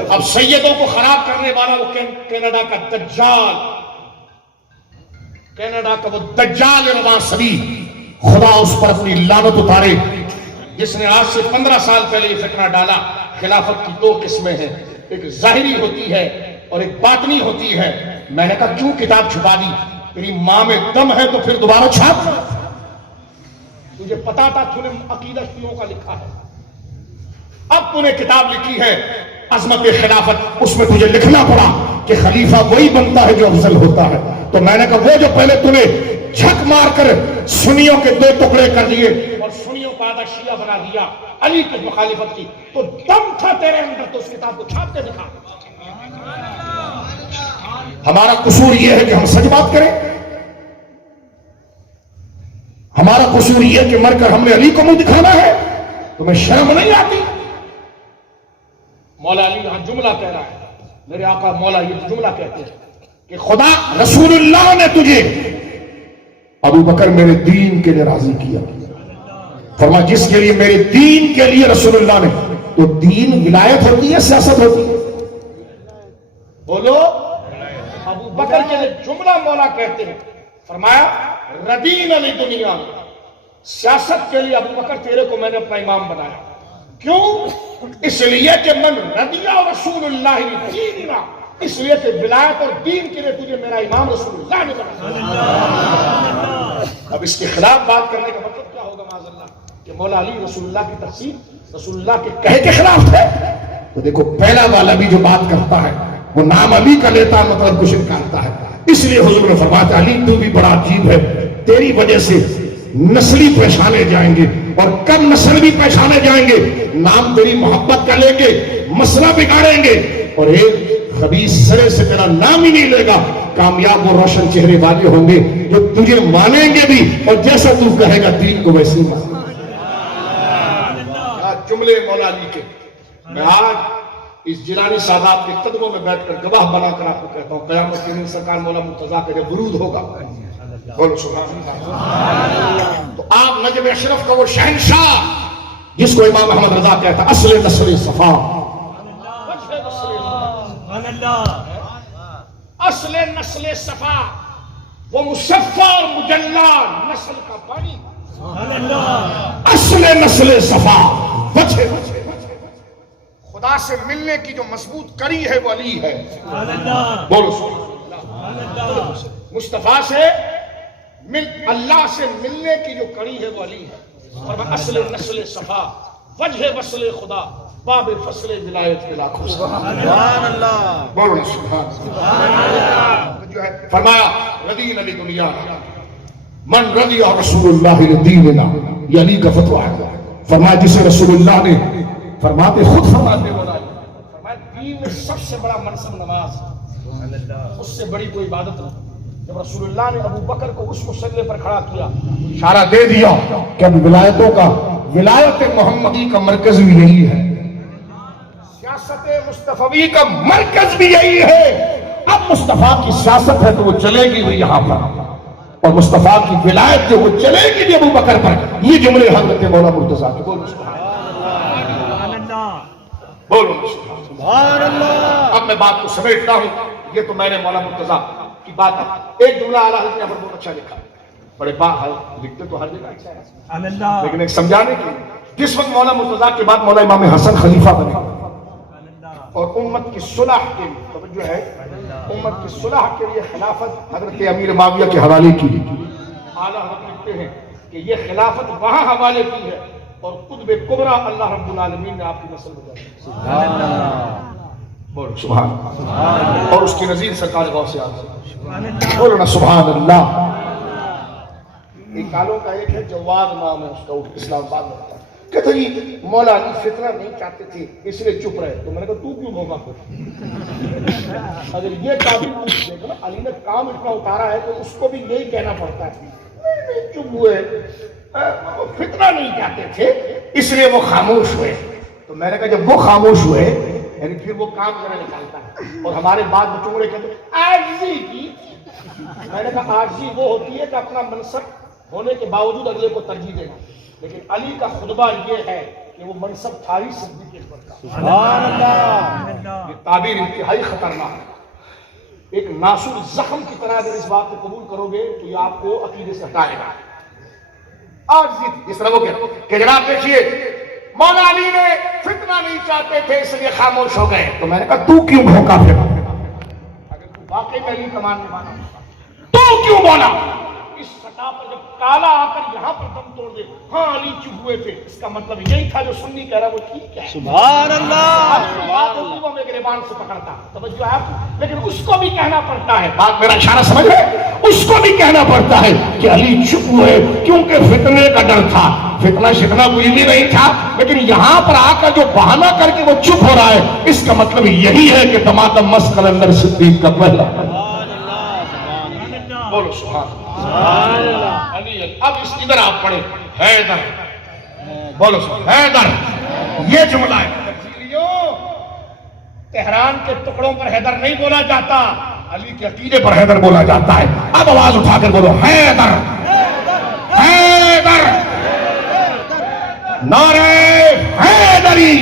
اب سیدوں کو خراب کرنے والا وہ کینیڈا کا دجال، کینیڈا کا وہ دجال نواسری، خدا اس پر اپنی لعنت اتارے، جس نے آج سے 15 سال پہلے یہ فتنہ ڈالا. خلافت کی 2 قسمیں ہیں، ایک ظاہری ہوتی ہے اور ایک باطنی ہوتی ہے. میں نے کہا کیوں کتاب چھپا دی؟ تیری ماں میں دم ہے تو پھر دوبارہ چھاپ. تجھے پتا تھا تو نے عقیدہ شیعوں کا لکھا ہے، اب تو نے کتاب لکھی ہے عظمت خلافت، اس میں تجھے لکھنا پڑا کہ خلیفہ وہی بنتا ہے جو افضل ہوتا ہے. تو میں نے کہا وہ جو پہلے تو نے جھک مار کر سنیوں کے 2 ٹکڑے کر دیے اور سنیوں کا آدھا شیعہ بنا دیا علی کی مخالفت کی، تو دم تھا تیرے اندر تو اس کتاب کو چھاپ کے دکھا. ہمارا قصور یہ ہے کہ ہم سچ بات کریں. ہمارا قصور یہ کہ مر کر ہم نے علی کو منہ دکھانا ہے. تمہیں شرم نہیں آتی؟ مولا علی یہاں جملہ کہہ رہا ہے، میرے آقا مولا یہ جملہ کہتے ہیں کہ خدا رسول اللہ نے تجھے ابو بکر میرے دین کے لیے راضی کیا. فرما جس کے لیے میرے دین کے لیے رسول اللہ نے، تو دین ولایت ہوتی ہے سیاست ہوتی ہے؟ بولو. ابو بکر کے لیے جملہ مولا کہتے ہیں، فرمایا ردین علی دنیا، سیاست کے لیے ابو بکر تیرے کو میں نے اپنا امام بنایا. کیوں؟ اس لیے کہ من رضی رسول اللہ دیننا، اس لیے کہ ولایت اور دین کے لیے تجھے میرا امام رسول اللہ نے بنایا. اب اس کے خلاف بات کرنے کا مطلب کیا ہوگا معاذ اللہ کہ مولا علی رسول اللہ کی تفسیر رسول اللہ کے کہے کے خلاف ہے. تو دیکھو پہلا والا بھی جو بات کرتا ہے وہ نام علی کا لیتا ہے، مطلب کچھ کرتا ہے. اس لیے حضور نے فرمایا علی تو بھی بڑا عجیب ہے، تیری وجہ سے نسلی پہچانے جائیں گے اور کم نسل بھی پہچانے جائیں گے. نام تیری محبت کا لیں گے، مسئلہ بگاڑیں گے، اور ایک خبیث سرے سے تیرا نام ہی نہیں لے گا. کامیاب و روشن چہرے والے ہوں گے جو تجھے مانیں گے بھی اور جیسا تو کہے گا دین کو ویسے ہی مانیں. جملے مولا علی کے میں آج اس جیلانی سادات کے قدموں میں بیٹھ کر گواہ بنا کر آپ کو کہتا ہوں قیامت کے دن سرکار مولا مرتضیٰ کا جب ورود ہوگا، بولو سبحان اللہ، تو آپ نجم اشرف کا وہ شہنشاہ جس کو امام احمد رضا کہتا اصل نسل صفا، اصل نسل صفا، وہ مصفا اور مجلا نسل کا پانی، اصل نسل صفا، خدا سے ملنے کی جو مضبوط کڑی ہے وہ علی ہے. بولو سبحان اللہ. مصطفیٰ سے اللہ سے ملنے کی جو کڑی ہے وہ علی ہے. اور اصل نسل صفا، وجہ وصل خدا، باب فصل ولایت بلا خدا. سبحان اللہ. بولو سبحان اللہ. جو ہے فرمایا رضین علی دنیا من رضی رسول اللہ دیننا، یہ علی کا فتویٰ ہے. فرمایا جسے رسول اللہ نے فرماتے خود فرماتے فرمایا دین میں سب سے بڑا منصب نماز، اس سے بڑی کوئی عبادت نہیں. جب رسول اللہ نے ابو بکر کو اس مسئلے پر کھڑا کیا، اشارہ دے دیا کہ اب ولایتوں کا، ولایت محمدی کا مرکز بھی یہی ہے، سیاست مصطفی کا مرکز بھی یہی ہے. اب مصطفیٰ کی سیاست ہے تو وہ چلے گی بھی یہاں پر، اور مصطفیٰ کی ولایت جو وہ چلے گی بھی ابو بکر پر. یہ جملے حضرت مولا مرتضیٰ کے. بولو سبحان اللہ. اب میں بات کو سمیٹتا ہوں. یہ تو میں نے مولا مرتضیٰ کی بات ہے. ایک جملہ اعلیٰ حضرت نے بہت اچھا لکھا، بڑے لکھتے تو ہر جگہ اچھا ہے، لیکن ایک سمجھانے کی، جس وقت مولا مرتضیٰ کے بعد مولا امام حسن خلیفہ بنے اور امت کی صلح کے لیے، توجہ ہے، امت کی صلح کے لیے خلافت حضرت امیر معاویہ کے حوالے کی۔ اعلیٰ حضرت لکھتے ہیں کہ یہ خلافت وہاں حوالے کی ہے اور قطب کبریٰ اللہ رب العالمین نے آپ کی نسل بجائی۔ بولو سبحان اللہ۔ اور اس کی نظیر سرکار غوث اعظم، بولو نا سبحان اللہ۔ ایک کالوں کا ایک ہے جواد نام ہے اس کا، اسلام آباد میں رہتا ہے، کہتا جی مولا علی فتنہ نہیں چاہتے تھے اس لیے چپ رہے۔ تو میں نے کہا تو کیوں بھوگا پھر؟ اگر یہ تعبیر پوچھ دیکھو نا، علی نے کام اتنا اتارا ہے تو اس کو بھی یہی کہنا پڑتا ہے، نہیں چپ ہوئے، فتنہ نہیں چاہتے تھے اس لیے وہ خاموش ہوئے۔ تو میں نے کہا جب وہ خاموش ہوئے یعنی پھر وہ کام ذرا نکالتا ہے۔ اور ہمارے بعد بچوڑے کہتے ہیں عاجزی کی۔ میں نے کہا عاجزی وہ ہوتی ہے کہ اپنا منصب ہونے کے باوجود اگلے کو ترجیح دینا، لیکن علی کا خطبہ یہ ہے کہ وہ منصب تھاری صدیق اکبر کا۔ سبحان اللہ۔ یہ تعبیر انتہائی خطرناک ہے، ایک ناسور زخم کی طرح اگر اس بات کو قبول کرو گے تو یہ آپ کو عقیدے سے ہٹائے گا۔ عاجزی اس طرح وہ کہ جناب دیکھیے مولا علی نے فتنہ نہیں چاہتے تھے اس لیے خاموش ہو گئے۔ تو میں نے کہا تو کیوں بھونکا پھر؟ اگر تو واقعی میں علی کمان نبھانا تو کیوں بولا؟ اس سطح پر جب کالا آ کر یہاں پر دم توڑ دے ہاں علی چپ ہوئے تھے، اس کا مطلب یہی تھا جو سنی کہہ رہا وہ ٹھیک ہے۔ سبحان اللہ۔ وہ میں گریبان سے پکڑتا، توجہ ہے، لیکن اس کو بھی کہنا پڑتا ہے، بات میرا اشارہ سمجھ رہے، اس کو بھی کہنا پڑتا ہے کہ علی چپ ہوئے کیونکہ فتنے کا ڈر تھا۔ فتنہ شتنا کوئی بھی نہیں تھا، لیکن یہاں پر آ کر جو بہانہ کر کے وہ چپ ہو رہا ہے اس کا مطلب یہی ہے کہ دمادم مست قلندر صدیق کا پہلا۔ بولو سبحان اللہ۔ علی اب اس ادھر آپ پڑھیں حیدر، بولو سبحان حیدر، یہ جملہ ہے۔ تہران کے ٹکڑوں پر حیدر نہیں بولا جاتا، علی کے عقیدے پر حیدر بولا جاتا ہے۔ اب آواز اٹھا کر بولو حیدر، حیدر، نعرہ حیدری۔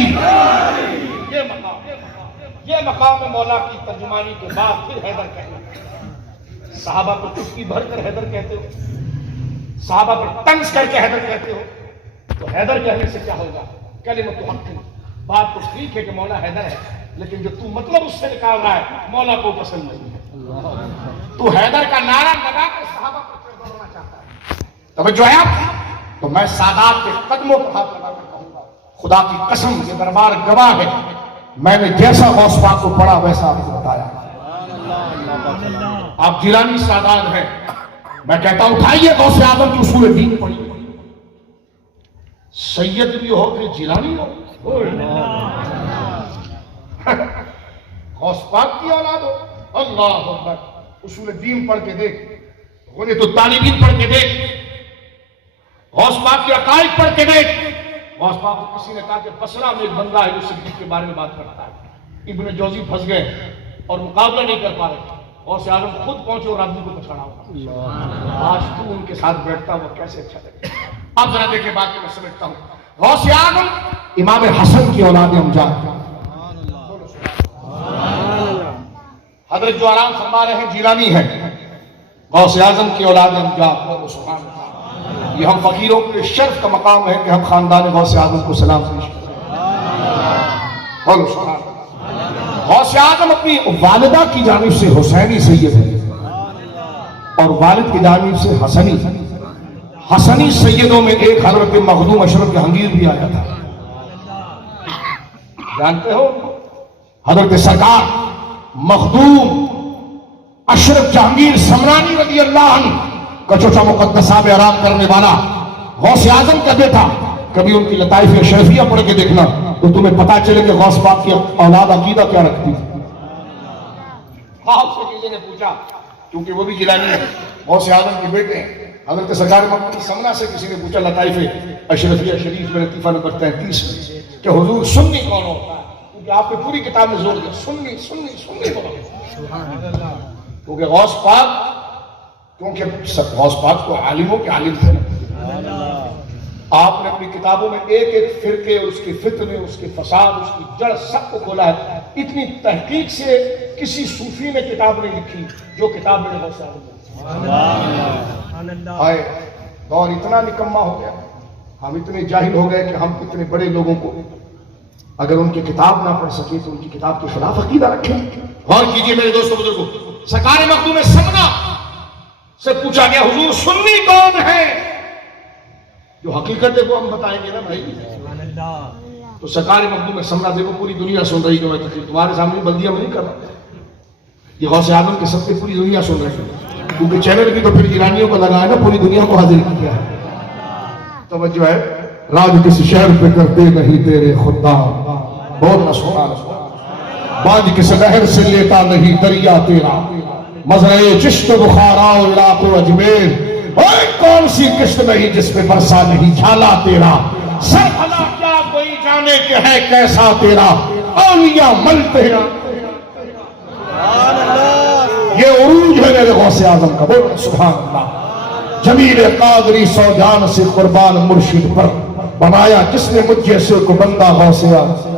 یہ مقام مولا کی ترجمانی کے بعد پھر حیدر کہنا۔ صحابہ کو چٹکی بھر کر حیدر کہتے ہو، صحابہ پر طنز کر کے حیدر کہتے ہو، تو حیدر کہنے سے کیا ہوگا؟ کلمۃ حق۔ بات تو ٹھیک ہے کہ مولا حیدر ہے، لیکن جو تو مطلب اس سے نکال رہا ہے مولا کو پسند نہیں ہے۔ تو حیدر کا نعرہ لگا کر صحابہ پر چڑھنا چاہتا ہے۔ توجہ ہے آپ؟ تو میں سادات کے قدموں پر ہاتھ لگا کر کہوں گا خدا کی قسم یہ دربار گواہ ہے، میں نے جیسا غوث پاک کو پڑھا ویسا آپ کو بتایا۔ آپ جیلانی سادات ہیں، میں کہتا ہوں اٹھائیے غوث اعظم کی اصول دین پڑھیے، سید بھی ہو پھر جیلانی ہو، غوث پاک کی اولاد ہو، اللہ اکبر۔ اصول دین پڑھ کے دیکھ، غنیۃ الطالبین پڑھ کے دیکھ، غوث پاک کی عقائد پڑھ کے دیکھ۔ غوث پاک کو کسی نے کہا کہ بصرہ میں ایک بندہ ہے جو صدیق کے بارے میں بات کرتا ہے، ابن جوزی پھنس گئے اور مقابلہ نہیں کر پا رہے، غوث اعظم خود پہنچے اور آدمی کو پچھاڑا ہوا۔ آج تو ان کے ساتھ بیٹھتا وہ کیسے اچھا لگے۔ اب ذرا دیکھیں بات میں سمجھتا ہوں، غوث اعظم امام حسن کی اولاد امجاد، حضرت جو آرام فرما رہے ہیں جیلانی ہے، غوث اعظم کی اولاد امجاد۔ یہ ہم فقیروں کے شرف کا مقام ہے کہ ہم خاندان غوث اعظم کو سلام پیش کریں۔ غوث اعظم اپنی والدہ کی جانب سے حسینی سید ہے اور والد کی جانب سے حسنی۔ حسنی سیدوں میں ایک حضرت مخدوم اشرف جہانگیر بھی آیا تھا، جانتے ہو؟ حضرت سرکار مخدوم اشرف جہانگیر سمرانی رضی اللہ عنہ کا چوٹا مقدسہ میں آرام کرنے والا غوث اعظم کا بیٹا، کبھی ان کی لطائف اشرفیہ پڑھ کے دیکھنا تو تمہیں پتا چلے کہ غوث پاک کی اولاد عقیدہ کیا رکھتی تھی۔ سے کسی نے پوچھا، کیونکہ وہ بھی جیلانی ہے، غوث اعظم کے بیٹے ہیں، حضرت سرکار مکی سمنا سے کسی نے پوچھا لطائف اشرفیہ شریف میں لطیفہ نمبر 33 کہ حضور سنی کون ہوتا ہے؟ کیونکہ آپ نے پوری کتاب میں زور دیا سنی سنی سنی بولو، کیونکہ غوث پاک کو عالموں کے عالم تھے۔ آپ نے اپنی کتابوں میں ایک ایک فرقے، اس کے فتنے، اس کے فساد، اس کی جڑ سب کو کھولا ہے۔ اتنی تحقیق سے کسی صوفی نے کتاب نہیں لکھی جو کتاب میں غوث اعظم نے۔ آئے دور اتنا نکما ہو گیا، ہم اتنے جاہل ہو گئے کہ ہم اتنے بڑے لوگوں کو اگر ان کی کتاب نہ پڑھ سکے تو ان کی کتاب کے خلاف عقیدہ رکھیں. غور کیجئے میرے دوستوں بزرگوں، سرکار مخدوم سمنا سے پوچھا گیا حضور سنی کون ہے؟ جو حقیقت ہے وہ ہم بتائیں گے نا بھائی. تو سرکار مخدوم سمنا دیکھو پوری دنیا سن رہی جو میں تقریر تمہارے سامنے بلدیاں میں نہیں کر رہا، یہ غوث اعظم کے سب سے پوری دنیا سن رہی ہے، کیونکہ چینل بھی تو پھر ایرانیوں کو لگا ہے نا، پوری دنیا کو حاضر کیا ہے. توجہ ہے، راج کسی شہر پہ کرتے نہیں تیرے خدام، بہت سبحان اللہ. باج کس لہر سے لیتا نہیں دریا تیرا، مزرعے چشت بخارا عراق و اجمیر، اوے کون سی قسط نہیں جس پہ برسا نہیں جھالا تیرا، سر بھلا کیا کوئی جانے کہ ہے کیسا تیرا، اولیاء ملتے ہیں. یہ عروج ہے میرے غوث اعظم کا، بولو سبحان اللہ. جمیل قادری سو جان سے قربان مرشد پر، بنایا جس نے مجھے سے کو بندہ غوث اعظم.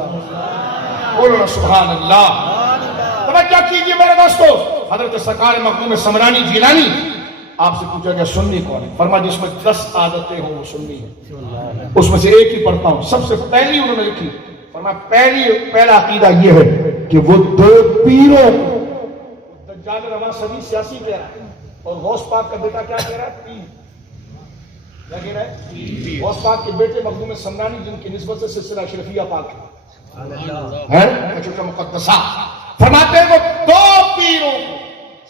بولو سبحان اللہ. توجہ کیجئے میرے دوستو، حضرت سرکار مخدوم سمرانی جیلانی آپ سے پوچھا گیا سنی کون ہے؟ فرما جس میں 10 عادتیں ہوں وہ سنی ہے، اس میں سے ایک ہی پڑھتا ہوں. سب سے پہلی انہوں نے لکھی، فرما پہلا عقیدہ یہ ہے کہ وہ 2 پیروں، دجال رواں صدی سیاسی کہہ رہا ہے، اور غوث پاک کا بیٹا کیا کہہ رہا ہے؟ پیر. کیا کہہ رہا ہے؟ غوث پاک کے بیٹے مخدوم سمرانی جن کی نسبت سے سلسلہ اشرفیہ پاک ہے، چھوٹا مقدسہ. فرماتے ہیں وہ 2 پیروں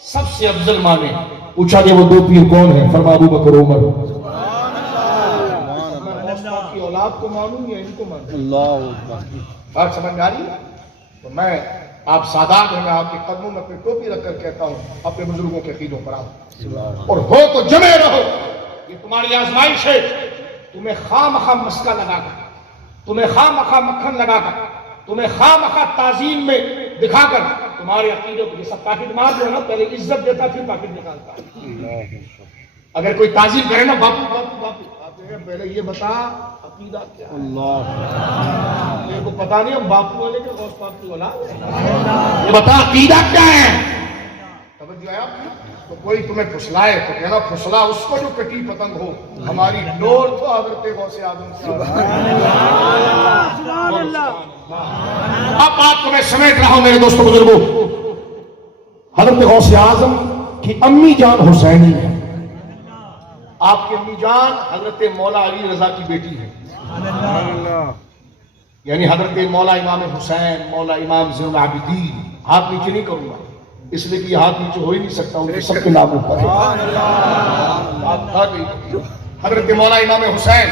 سب سے افضل مانے. پوچھا گیا وہ 2 پیر کون ہیں؟ فرما ابو بکر عمر. کی اولاد کو مانوں یا ان کو مانوں؟ اللہ. بات سمجھ آ رہی ہے؟ تو میں آپ سادات ہیں، میں آپ کے قدموں میں اپنی ٹوپی رکھ کر کہتا ہوں اپنے بزرگوں کے عقیدوں پر آؤ، اور ہو تو جمے رہو. یہ تمہاری آزمائش ہے. تمہیں خواہ مخواہ مسکا لگا کر، تمہیں خواہ مخواہ مکھن لگا کر، تمہیں خواہ مخواہ تعظیم میں دکھا کر تمہارے عقیدے کو، جیسا پاکٹ مار جو ہے نا، پہلے عزت دیتا پھر پاکٹ نکالتا. اگر کوئی تعظیم کرے نا، باپو باپو باپو، پہلے یہ بتا عقیدہ کیا ہے. اللہ، میرے کو پتا نہیں ہم باپو والے کے غوث پاک کی اولاد ہے، یہ بتا عقیدہ کیا ہے. توجہ ہے آپ کی؟ تو کوئی تمہیں پھسلائے تو کہنا پھسلا اس کو جو کٹی پتنگ ہو، ہماری ڈور تو حضرت غوث اعظم کی. اب بات کو میں سمیٹ رہا ہوں میرے دوستوں بزرگوں. حضرت غوث اعظم کی امی جان حسینی ہے. آپ کی امی جان حضرت مولا علی رضا کی بیٹی ہے، یعنی حضرت مولا امام حسین، مولا امام زین العابدین. ہاتھ نیچے نہیں کروں گا اس لیے کہ یہ ہاتھ نیچے ہو ہی نہیں سکتا، ان کے سب کے نام اوپر ہے. حضرت مولا امام حسین،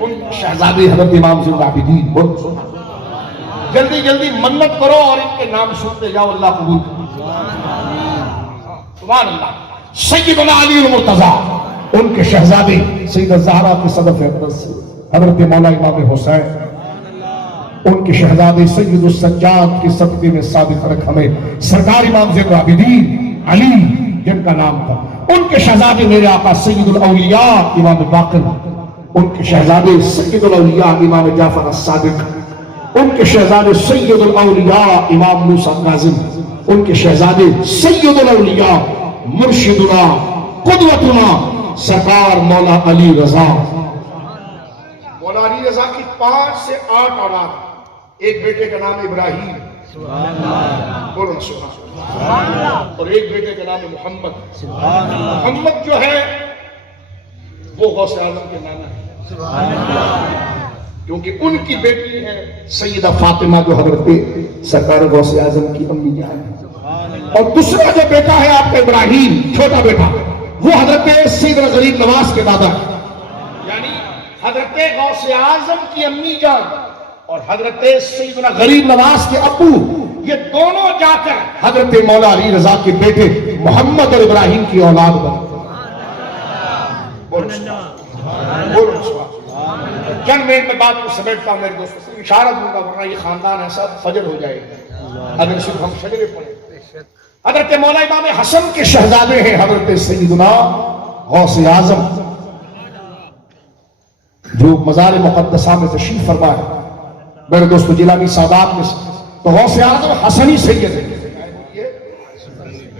ان شہزادے حضرت امام زین العابدین. جلدی جلدی منت کرو اور ان کے نام سنتے جاؤ، اللہ قبول کرے. سبحان اللہ. سیدنا علی المرتضیٰ، ان کے شہزادے سیدہ زہرا کی صدف اقدس حضرت مولا امام حسین، ان کے شہزادے سید السجاد کی صدقے میں ثابت رکھ ہمیں سرکار امام زین العابدین علی جن کا نام تھا. ان کے شہزادے میرے آقا سید الاولیاء امام باقر، ان کے شہزادے سید الاولیاء امام جعفر الصادق، ان کے شہزادے سید الاولیاء امام موسیٰ کاظم، ان کے شہزادے سید الاولیاء مرشدنا قدوتنا سرکار مولا علی رضا. مولا علی رضا کی 5 سے 8 اولاد. ایک بیٹے کا نام ابراہیم، بولو سبحان اللہ، اور ایک بیٹے کا نام محمد. محمد جو ہے وہ غوث اعظم کے نانا ہے، کیونکہ ان کی بیٹی ہے سیدہ فاطمہ جو حضرت سرکار غوث اعظم کی امی جان ہے. اور دوسرا جو بیٹا ہے آپ کا ابراہیم، چھوٹا بیٹا، وہ حضرت سیدنا غریب نواز کے دادا، یعنی حضرت غوث اعظم کی امی جان اور حضرت سیدنا غریب نواز کے ابو، یہ دونوں جا کر حضرت مولا علی رضا کے بیٹے محمد اور ابراہیم کی اولاد بنے. چند منٹ میں بات کو سمیٹتا ہوں میرے دوستوں. صرف اشارہ دوں گا ورنہ یہ خاندان ایسا فجر ہو جائے گا اگر صرف ہم شجرے پڑھیں. حضرت مولا امام حسن کے شہزادے ہیں حضرت سیدنا غوث اعظم، جو مزار مقدسہ میں تشریف فرما ہے. میرے دوستو جیلانی سادات میں سے تو غوث اعظم حسنی سید ہے.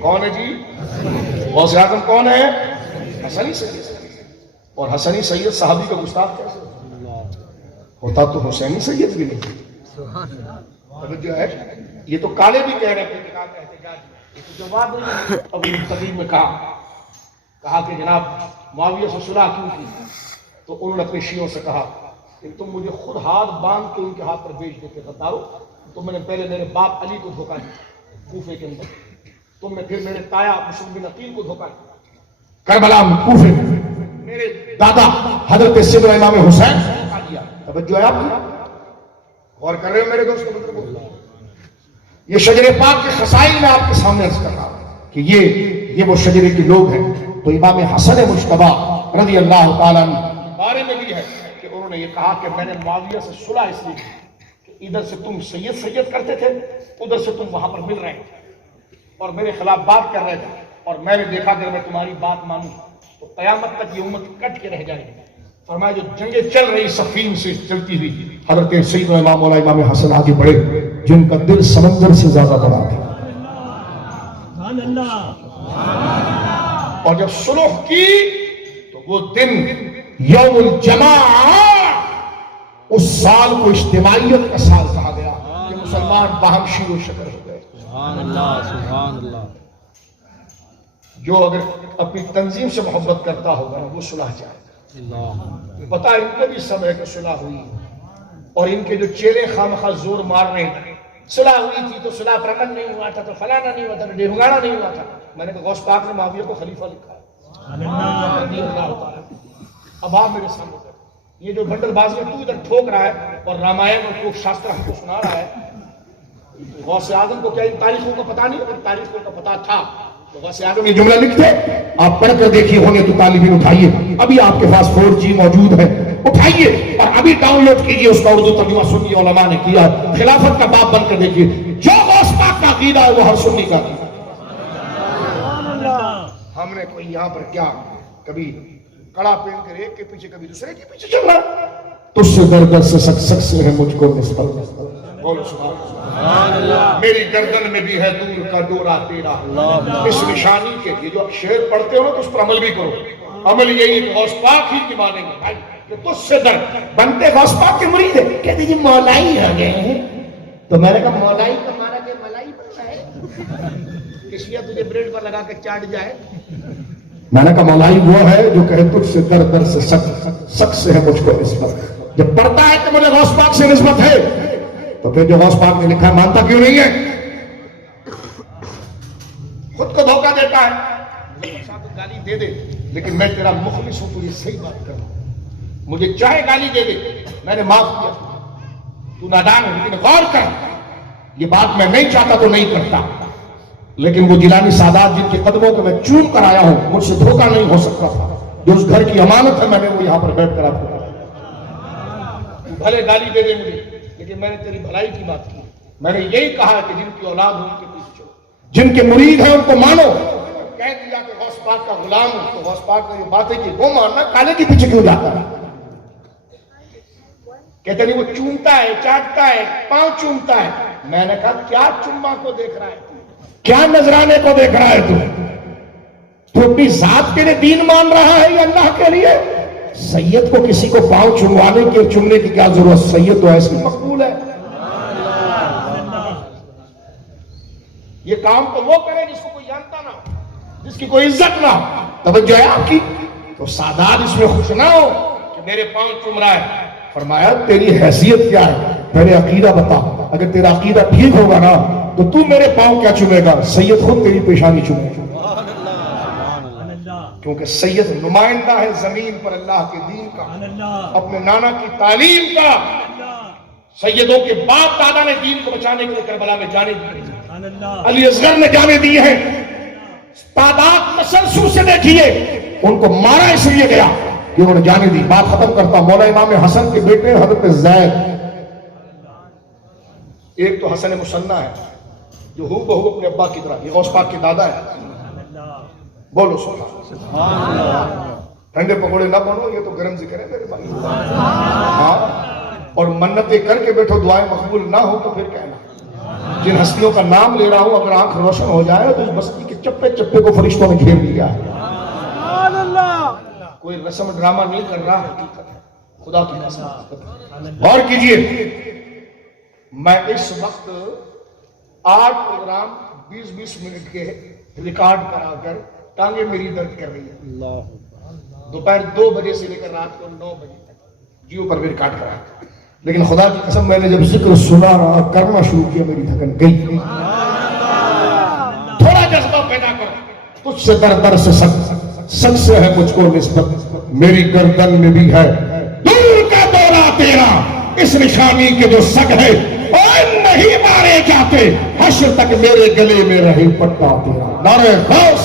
کون ہے جی؟ غوث اعظم کون ہے؟ حسنی سید. اور حسنی سید صحابی کا گستاخ کیسے ہوتا؟ تو حسینی سید بھی نہیں. توجہ ہے؟ یہ تو کالے بھی کہہ رہے تھے یہ تو جواب نہیں. ابو تقیم میں کہا کہ جناب معاویہ سے صلح کیوں کی؟ تو انہوں نے اپنے شیعوں سے کہا کہ تم مجھے خود ہاتھ باندھ کے ان کے ہاتھ پر بیچ دیتے غدارو. تم نے پہلے میرے باپ علی کو دھوکہ دیا کوفے کے اندر, تم نے پھر میرے تایا مسلم بن عقیل کو دھوکہ دیا کربلا کوفے میں, میرے دادا حضرت سیدنا امام حسین دھوکہ دیا. توجہ ہے آپ کی؟ غور کر رہے ہو میرے دوست بزرگوں؟ یہ شجر پاک کے خصائل میں آپ کے سامنے عرض کر رہا ہوں کہ یہ وہ شجرے کے لوگ ہیں. تو امام حسن مجتبی رضی اللہ تعالیٰ عنہ بارے میں بھی ہے کہ انہوں نے یہ کہا کہ میں نے معاویہ سے صلح اس لیے کہ ادھر سے تم سید کرتے تھے, ادھر سے تم وہاں پر مل رہے تھے اور میرے خلاف بات کر رہے تھے, اور میں نے دیکھا کہ میں تمہاری بات مانوں تو قیامت تک یہ امت کٹ کے رہ جائے گی. فرمایا جو جنگیں چل رہی صفین سے چلتی ہوئی, حضرت سیدنا امام مولا امام حسن آگے بڑھے جن کا دل سمندر سے زیادہ بڑا تھا. اور جب صلح کی تو وہ دن یوم الجماع, اس سال کو اجتماعیت کا سال کہا گیا کہ مسلمان باہم شیر و شکر ہو گئے. سبحان اللہ سبحان اللہ. جو اگر اپنی تنظیم سے محبت کرتا ہوگا نا وہ صلح چاہے گا. پتا ان کو بھی سب ہے کہ صلح ہوئی, اور ان کے جو چیلے خامخواہ زور مار رہے ہیں صلح ہوئی تھی تو صلح پر عمل نہیں ہوا تھا, تو فلانا نہیں ہوا تھا, ڈیہنگانا نہیں ہوا تھا. میں نے کہا غوث پاک نے معاویہ کو خلیفہ لکھا ہے. اب آپ میرے سامنے یہ جو بنڈل بازی تو ادھر ٹھوک رہا ہے اور رامائن اور کوک شاستر ہم کو سنا رہا ہے, غوث اعظم کو کیا ان تاریخوں کا پتا نہیں؟ اگر تاریخوں کا پتا تھا تو غوث اعظم یہ جملہ لکھتے. آپ پڑھ کر دیکھیے ہوں گے تو طالبین اٹھائیے, ابھی آپ کے پاس 4G موجود ہے, اٹھائیے اور ابھی ڈاؤن لوڈ کیجیے اس کا اردو ترجمہ سنی علماء نے کیا, خلافت کا باب بن کر دیکھیے. جو غوث پاک کا عقیدہ ہے وہ ہر سنی کا عقیدہ. ہم نے کوئی یہاں پر کیا کبھی کڑا پہن کر ایک کے پیچھے کبھی دوسرے کے پیچھے چل رہا. تجھ سے در سے سک سے ہے مجھ کو نسبت. بولو سبحان اللہ. میری گردن میں بھی ہے دور کا ڈورا تیرا, اس نشانی کے. یہ جو شعر پڑھتے ہو نا تو اس پر عمل بھی کرو. عمل یہی غوث پاک ہی کی مانیں گے بھائی کہ تجھ سے در بنتے غوث پاک کے مرید ہے. کہتے جی مولائی آ گئے ہیں, تو میں نے کہا مولائی کا مانا کہ ملائی بننا ہے اس لیے تجھے بریڈ پر لگا کے چاٹ جائے. میں نے کہا مولائی وہ ہے جو کہے تجھ سے در سے سک سے ہے مجھ کو نسبت. جب پڑھتا ہے کہ مجھے غوث پاک سے نسبت ہے تو پھر جو غوث پاک نے لکھا مانتا کیوں نہیں ہے؟ خود کو دھوکہ دیتا ہے. گالی دے دے لیکن میں تیرا مخلص ہوں, تجھے صحیح بات کروں. مجھے چاہے گالی دے دے میں نے معاف کیا, تو نادان ہے. لیکن غور کر, یہ بات میں نہیں چاہتا تو نہیں کرتا, لیکن وہ جیلانی سادات جن کے قدموں کو میں چوم کر آیا ہوں مجھ سے دھوکہ نہیں ہو سکتا تھا. جو اس گھر کی امانت ہے میں نے وہ یہاں پر بیٹھ کر آپ کو بھلے گالی دے دے مجھے, لیکن میں نے تیری بھلائی کی بات کی. میں نے یہی کہا کہ جن کی اولاد ہو ان کے پیچھے چلو, جن کے مرید ہیں ان کو مانو. کہہ دیا کہ غوث پاک کا غلام ہوں تو غوث پاک نے یہ بات ہے کہ وہ ماننا, کالے کے پیچھے کیوں جاتا ہے؟ کہتے نہیں وہ چومتا ہے, چاٹتا ہے, پاؤں چومتا ہے. میں نے کہا کیا چوما کو دیکھ رہا ہے, کیا نذرانے کو دیکھ رہا ہے تو اپنی ذات کے لیے دین مان رہا ہے یا اللہ کے لیے؟ سید کو کسی کو پاؤں چومنے کی کیا ضرورت؟ سید تو ایسے مقبول ہے. یہ کام تو وہ کرے جس کو کوئی جانتا نہ ہو, جس کی کوئی عزت نہ ہو. توجہ ہے آپ کی؟ تو سادات اس میں خوش نہ ہو کہ میرے پاؤں چوم رہا ہے. فرمایا تیری حیثیت کیا ہے, پہلے عقیدہ بتا. اگر تیرا عقیدہ ٹھیک ہوگا نا تو تو میرے پاؤں کیا چومے گا, سید خود تیری پیشانی چومے گا. کیونکہ سید نمائندہ ہے زمین پر اللہ کے دین کا, اپنے نانا کی تعلیم کا. سیدوں کے باپ دادا نے دین کو بچانے کے لیے کربلا میں جانے دیے, علی اصغر نے جانے دیے ہیں. تعداد تسلسل سے دیکھیے, ان کو مارا اس لیے گیا کہ انہوں نے جانے دی. بات ختم کرتا. مولا امام حسن کے بیٹے حضرت زید, ایک تو حسن مصنع ہے جو ہو بہو اپنے ابا کی طرح, یہ غوث پاک کے دادا ہے. بولو سبحان اللہ. ٹھنڈے پکوڑے نہ بنو, یہ تو گرم ذکر ہے میرے بھائی. ہاں, اور منتیں کر کے بیٹھو دعائیں مقبول نہ ہو تو پھر کہنا. جن ہستیوں کا نام لے رہا ہوں اگر آنکھ روشن ہو جائے تو اس بستی کے چپے چپے کو فرشتوں نے گھیر لیا ہے. کوئی رسم ڈرامہ نہیں کر رہا, حقیقت ہے خدا کی قسم. غور کیجئے, میں اس وقت 8 پروگرام 20-20 منٹ کے ریکارڈ کرا کر ٹانگیں میری درد کر رہی ہیں. اللہ دوپہر 2 بجے سے لے کر رات کو 9 بجے تک جیو پر بھی ریکارڈ کرا. لیکن خدا کی قسم میں نے جب ذکر سنا کرنا شروع کیا میری تھکن گئی. تھوڑا جذبہ پیدا کرو. تجھ سے در سے سب سے ہے مجھ کو نسبت، میری گردن میں بھی ہے دور کا دورہ تیرا، اس نشانی کے جو سگ ہے اور نہیں مارے جاتے، حشر تک میرے گلے میں رہے پٹا تیرا. نعرہ غوث.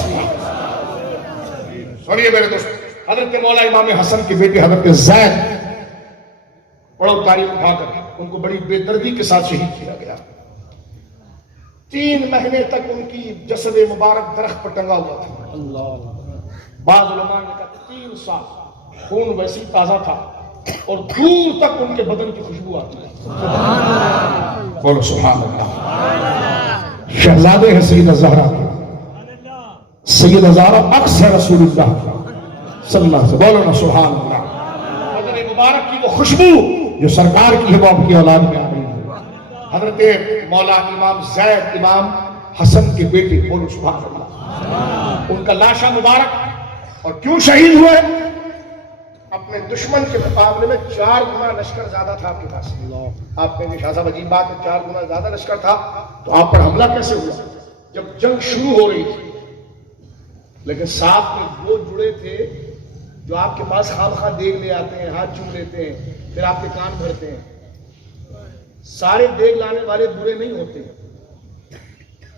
سنیے میرے دوست، حضرت مولا امام حسن کے بیٹے حضرت زید بڑا تاریخ اٹھا کر ان کو بڑی بے دردی کے ساتھ شہید کیا گیا. 3 مہینے تک ان کی جسد مبارک درخت پر ٹنگا ہوا تھا. اللہ بعض علماء نے کہا 3 سال خون ویسی تازہ تھا اور دور تک ان کے بدن کی خوشبو آتی ہے. بولو سبحان اللہ. شہزادے ہیں سیدہ زہرا کے، سیدہ زہرا اکثر رسول اللہ صلی اللہ علیہ وسلم. بولو نا سبحان اللہ. بدن مبارک کی وہ خوشبو جو سرکار کی ہے وہ آپ کی اولاد میں آ رہی ہے. حضرت مولا امام زید امام حسن کے بیٹے، بولو سبحان اللہ. ان کا لاشا مبارک اور کیوں شہید ہوئے؟ اپنے دشمن کے مقابلے میں 4 گنا لشکر زیادہ تھا آپ کے پاس. آپ نے شاہ صاحب عجیب بات ہے، 4 گنا زیادہ لشکر تھا تو آپ پر حملہ کیسے ہوا؟ جب جنگ شروع ہو رہی تھی لیکن ساتھ میں وہ جڑے تھے جو آپ کے پاس خام خواہ دیگ لے آتے ہیں، ہاتھ چوم لیتے ہیں، پھر آپ کے کان بھرتے ہیں. سارے دیگ لانے والے برے نہیں ہوتے.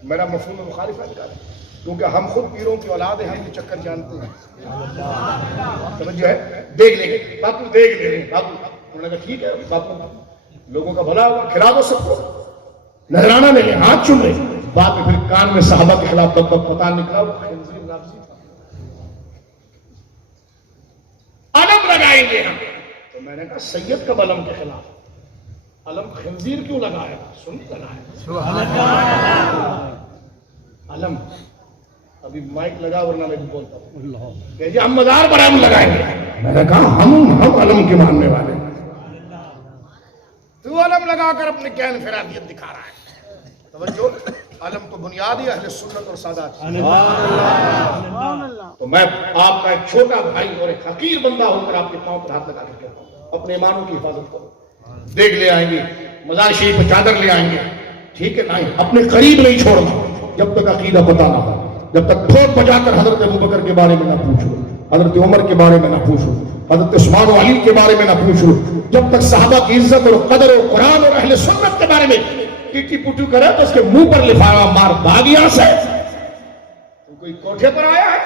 میرا مفہوم مخالفت کا ہے کیونکہ ہم خود پیروں کی اولاد ہیں، ہم یہ چکر جانتے ہیں. سمجھو ہے دیکھ لیں گے باپو، دیکھ لیں گے باپو. انہوں نے کہا ٹھیک ہے باپو، لوگوں کا بھلا ہوگا، کھلا دو سب کو، نذرانہ لے لیں، ہاتھ چوم لیں. بعد میں پھر کان میں صحابہ کے خلاف پتہ نکلا وہ خنزیر لفظی تھا. علم لگائیں گے ہم. تو میں نے کہا سید کب علم کے خلاف؟ علم خنزیر کیوں لگایا؟ سن لگایا علم. ابھی مائک لگا ورنہ میں بھی بولتا ہوں کہ جی ہم مزار پر علم لگائیں گے. میں نے کہا ہم علم کے ماننے والے. تو علم لگا کر اپنے کیا انفرادیت دکھا رہا ہے. توجہ، علم تو بنیادی اہل سنت اور سادات. تو میں آپ کا ایک چھوٹا بھائی اور ایک حقیر بندہ ہو کر آپ کے پاؤں پر ہاتھ لگا کر کہتا ہوں اپنے ایمانوں کی حفاظت کرو. دیکھ لے آئیں گے، مزار شریف پہ چادر لے آئیں گے، ٹھیک ہے. نہیں، اپنے قریب نہیں چھوڑنا جب تک عقیدہ پتہ نہ ہو. جب تک ٹھوٹ بجا کر حضرت ابوبکر کے بارے میں نہ پوچھو، حضرت عمر کے بارے میں نہ پوچھو، حضرت عثمان و علی کے بارے میں نہ پوچھو. جب تک صحابہ کی عزت اور قدر و قرآن اور اہل سنت کے بارے میں ٹیٹی پوٹو کرے تو اس کے منہ پر لفافہ مار داغیاں سے. تو کوئی کوٹھے پر آیا ہے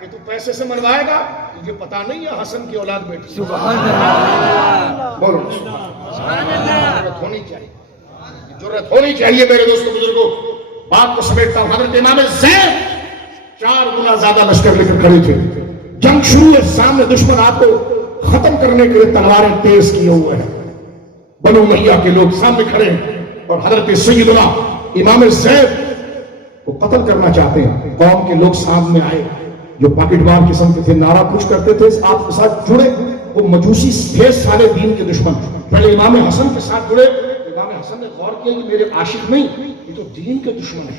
کہ تو پیسے سے منوائے گا؟ تجھے پتا نہیں ہے حسن کی اولاد بیٹی. سبحان اللہ. بولو سبحان اللہ. جرأت ہونی چاہیے، جرأت ہونی چاہیے میرے دوستوں بزرگوں. بات کو سمیٹتا ہوں. حضرت امام زید 4 گنا زیادہ لشکر لے کر کھڑے تھے. جنگ شروع ہے، سامنے دشمن آپ کو ختم کرنے کے لیے تلواریں تیز کیے ہوئے ہیں. بنو امیہ کے لوگ سامنے کھڑے ہیں اور حضرت سیدنا امام زید کو قتل کرنا چاہتے ہیں. قوم کے لوگ سامنے آئے جو پاکٹ مار قسم کے تھے، نعرہ کچھ کرتے تھے، آپ کے ساتھ جڑے. وہ مجوسی تھے سارے دین کے دشمن. پہلے امام حسن کے ساتھ جڑے. امام حسن نے غور کیا کہ میرے عاشق نہیں، یہ تو دین کے دشمن ہے.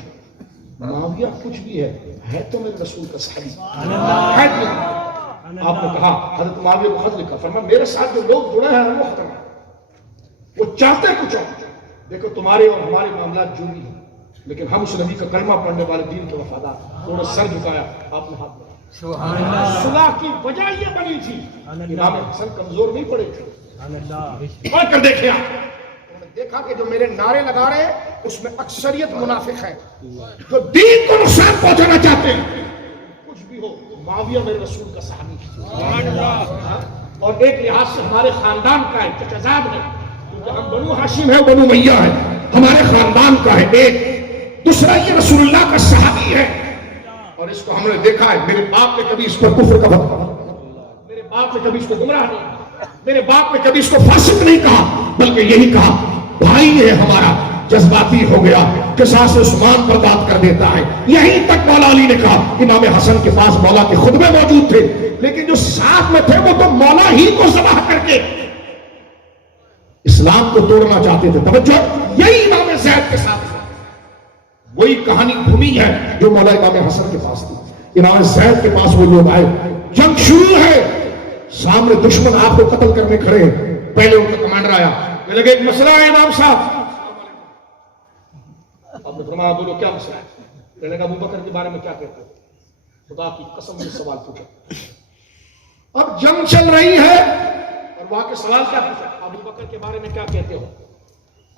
معاویہ کچھ بھی ہے تو میرے رسول کا صحابی ہے. آپ نے کہا حضرت معاویہ کو خط لکھا، فرمایا میرے ساتھ جو لوگ جڑے ہیں وہ ختم ہے، وہ چاہتے کچھ اور. دیکھو تمہارے اور ہمارے معاملات جو بھی ہیں لیکن ہم اس نبی کا کلمہ پڑھنے والے دین کے وفادار. انہوں نے سر جھکایا، آپ نے ہاتھ بڑھایا. صلح کی وجہ یہ بنی تھی امام حسن کمزور نہیں پڑے تھے. پڑھ کر دیکھے آپ، دیکھا کہ جو میرے نعرے لگا رہے ہیں اس میں اکثریت منافق ہیں جو دین کو نقصان پہنچانا چاہتے ہیں. کچھ بھی ہو، معاویہ میرے رسول کا صحابی ہے. اور ایک لحاظ سے ہمارے خاندان کا ہے، تضاد ہے، کیونکہ ہم بنو ہاشم ہیں، بنو امیہ ہیں، ہمارے خاندان کا ہے. ایک دوسرا یہ رسول اللہ کا صحابی ہے اور اس کو ہم نے دیکھا ہے. میرے باپ نے کبھی اس پر کفر کا بات کہا، میرے باپ نے کبھی اس کو گمراہ نہیں کہا، میرے باپ نے کبھی اس کو فاسق نہیں کہا، بلکہ یہی کہا بھائی ہے ہمارا، جذباتی ہو گیا، قصاص عثمان پر بات کر دیتا ہے. یہیں تک مولا علی نے کہا امام حسن کے پاس مولا کے خطبے موجود تھے لیکن جو ساتھ میں تھے وہ تو مولا ہی کو ذبح کر کے اسلام کو توڑنا چاہتے تھے. توجہ, یہی امام زید کے ساتھ وہی کہانی گھومی ہے جو مولا امام حسن کے پاس تھی. امام زید کے پاس وہ لوگ آئے, جنگ شروع ہے, سامنے دشمن آپ کو قتل کرنے کھڑے ہیں. پہلے ان کا کمانڈر آیا, کہ لگے ایک مسئلہ ہے امام صاحب. آپ نے فرمایا بولو کیا مسئلہ ہے؟ کہنے لگا ابو بکر کے بارے میں کیا کہتے ہو؟ خدا کی قسم میں سوال پوچھا. اب جنگ چل رہی ہے اور وہاں کے سوال کیا پوچھا؟ ابو بکر کے بارے میں کیا کہتے ہو؟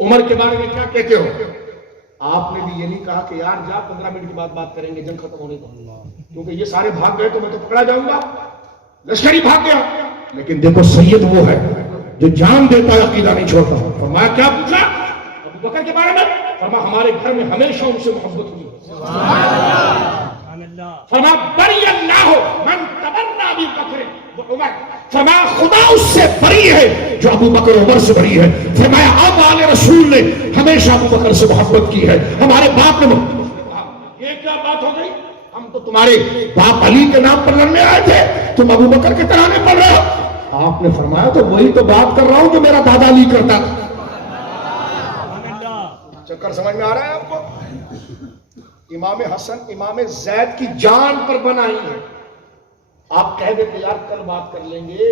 عمر کے بارے میں کیا کہتے ہو؟ آپ نے بھی یہ نہیں کہا کہ یار جا 15 منٹ کے بعد بات کریں گے جنگ ختم ہونے کو, کیونکہ یہ سارے بھاگ گئے تو میں تو پکڑا جاؤں گا. لشکری بھاگ گیا. لیکن دیکھو سید وہ ہے جو جان دیتا ہے, عقیدہ نہیں چھوڑتا. فرمایا کیا پوچھا ابو بکر کے بارے میں؟ فرمایا ہمارے گھر میں ہمیشہ ان سے محبت ہوئی. فرمایا بری اللہ من تبرأ ابی بکر و عمر. فرمایا خدا اس سے بری ہے جو ابو بکر عمر سے بری ہے. فرمایا اب آل رسول نے ہمیشہ ابو بکر سے محبت کی ہے, ہمارے باپ نے. یہ کیا بات ہو گئی؟ ہم تو تمہارے باپ علی کے نام پر لڑنے آئے تھے, تم ابو بکر کے ترانے پڑھ رہے ہو. آپ نے فرمایا تو وہی تو بات کر رہا ہوں جو میرا دادا علی کرتا تھا. چکر سمجھ میں آ رہا ہے آپ کو؟ امام حسن امام زید کی جان پر بنائی ہے. آپ کہہ دیتے یار کل بات کر لیں گے,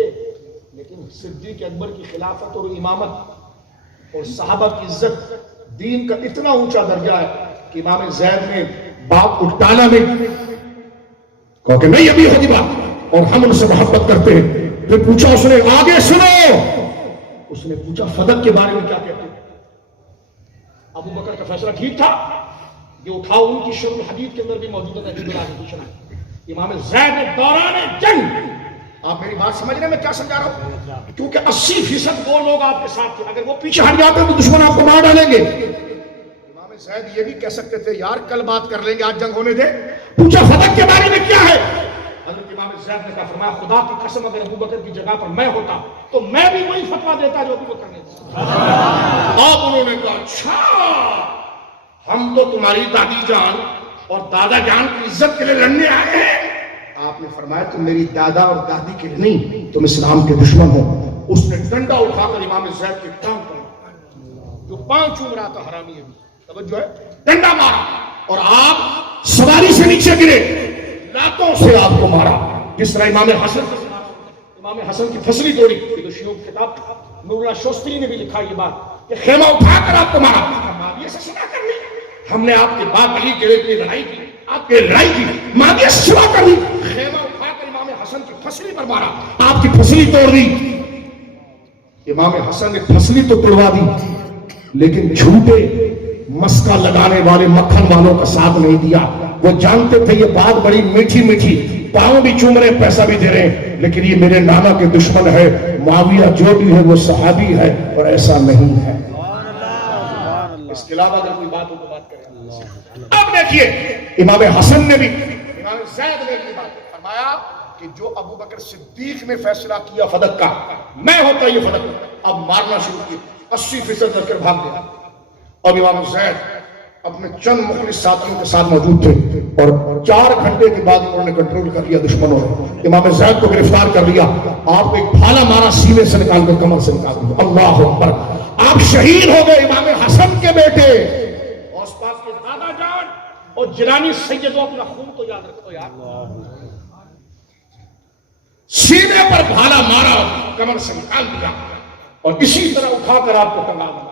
لیکن صدیق اکبر کی خلافت اور امامت اور صحابہ کی عزت دین کا اتنا اونچا درجہ ہے کہ امام زید نے باپ کو ٹالا نہیں, کہا کہ نہیں ابھی ہوگی بات اور ہم ان سے محبت کرتے ہیں. پھر پوچھا اس نے, آگے سنو. اس نے پوچھا فدق کے بارے میں کیا کہتے ہیں؟ ابو بکر کا فیصلہ ٹھیک تھا, یہ اٹھاؤ ان کی شرح الحدیث کے اندر بھی موجود ہے. امام زید نے دوران جنگ, آپ میری بات سمجھ رہے ہیں میں کیا سمجھا رہا ہوں؟ کیونکہ 80% وہ لوگ آپ کے ساتھ تھے, اگر وہ پیچھے ہٹ جاتے ہیں تو دشمن آپ کو مار ڈالیں گے. امام زید یہ بھی کہہ سکتے تھے یار کل بات کر لیں گے, آج جنگ ہونے دے. پوچھا فدق کے بارے میں کیا ہے؟ حضرت امام زید نے کہا, فرمایا خدا کی قسم اگر ابو بکر کی جگہ پر میں ہوتا تو میں بھی وہی فتویٰ دیتا جو ابو بکر نے دیا. آپ انہوں نے کہا اچھا ہم تو تمہاری دادی جان اور دادا جان کی عزت کے لیے لڑنے آئے ہیں. آپ نے فرمایا تم میری دادا اور دادی کے لیے نہیں, تم اسلام کے دشمن ہو. اس نے ڈنڈا اٹھا کر امام زید کے ٹانگ پر جو پاؤں چوم رہا تھا, حرامی ہے, توجہ ہے, ڈنڈا مارا اور آپ سواری سے نیچے گرے, لاتوں سے آپ کو مارا. جس طرح امام حسن کی پھسلی توڑی. یہ تو شیعوں کی کتاب نور اللہ شوستری نے بھی لکھا یہ بات کہ خیمہ اٹھا کر آپ کو مارا. معاویہ سے سنا کر لی, ہم نے آپ کے باپ علی کے لیے لڑائی کی, آپ کے لڑائی کی, معاویہ سے سنا کر لی. خیمہ اٹھا کر امام حسن کی پھسلی پر مارا, آپ کی پھسلی توڑ دی. امام حسن نے پھسلی تو توڑوا دی, لیکن جھوٹے مسکا لگانے والے مکھن والوں کا ساتھ نہیں دیا. وہ جانتے تھے یہ بات بڑی میٹھی میٹھی, پاؤں بھی چوم رہے, پیسہ بھی دے رہے ہیں, لیکن یہ میرے نانا کے دشمن ہے. معاویہ جو بھی ہے وہ صحابی ہے اور ایسا نہیں ہے. اس کے علاوہ اگر کوئی بات ہو تو بات کریں. اب دیکھیے امام حسن نے بھی, امام زید نے بھی بات فرمایا کہ جو ابو بکر صدیق نے فیصلہ کیا فدق کا, میں ہوتا یہ فدق. اب مارنا شروع کیا, 80% کر کے بھاگ گیا. اب امام زید اپنے چند مخلص ساتھیوں کے ساتھ موجود تھے اور 4 گھنٹے کے بعد انہوں نے کنٹرول کر لیا دشمنوں نے. امام زید کو گرفتار کر لیا, آپ کو ایک بھالا مارا, سینے سے نکال کر کمر سے نکال دیا. اللہ اکبر, آپ شہید ہو گئے. امام حسن کے بیٹے اور اس پاس کے دادا جان اور جیلانی سیدوں, اپنا خون تو یاد رکھو یار. سینے پر بھالا مارا, کمر سے نکال دیا اور اسی طرح اٹھا کر آپ کو ٹنگا دیا.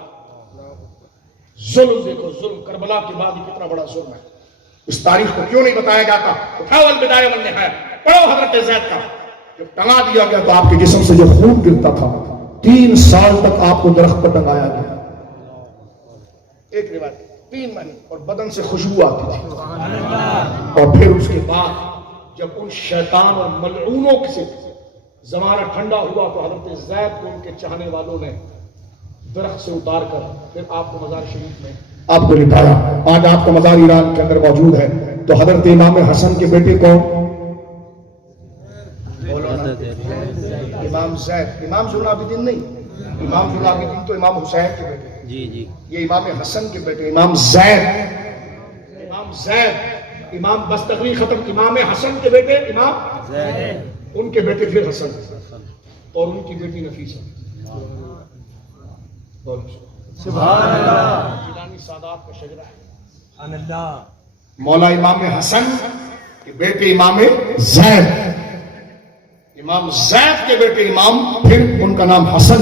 ظلم دیکھو, ظلم کربلا کے بعد ہی کتنا بڑا ظلم ہے. اس تاریخ کو کیوں نہیں بتایا جاتا؟ اٹھاؤ البدایہ والنہایہ, پڑھو حضرت زید کا. جب ٹنگا دیا گیا تو آپ کے جسم سے جو خون گرتا تھا 3 سال تک آپ کو درخت پر ٹنگایا گیا. ایک روایت 3 مہینے, اور بدن سے خوشبو آتی تھی. اور پھر اس کے بعد جب ان شیطان اور ملعونوں سے زمانہ ٹھنڈا ہوا تو حضرت زید کو ان کے چاہنے والوں نے درخت سے اتار کر پھر آپ کو مزار شریف میں آپ کو لٹایا. آج آپ کا مزار ایران کے اندر موجود ہے. تو حضرت امام حسن کے بیٹے کون؟ امام زید. امام ذو العابدین نہیں, امام ذو العابدین تو امام حسین کے بیٹے ہیں. جی جی, یہ امام حسن کے بیٹے امام زید. امام زید, امام بس تقریر ختم. امام حسن کے بیٹے امام زید, ان کے بیٹے پھر حسن اور ان کی بیٹی نفیسہ. سبحان اللہ جیلانی سادات کا شجرہ ہے. سبحان اللہ مولا امام حسن کے بیٹے امام زید، امام زید کے بیٹے امام، پھر ان کا نام حسن.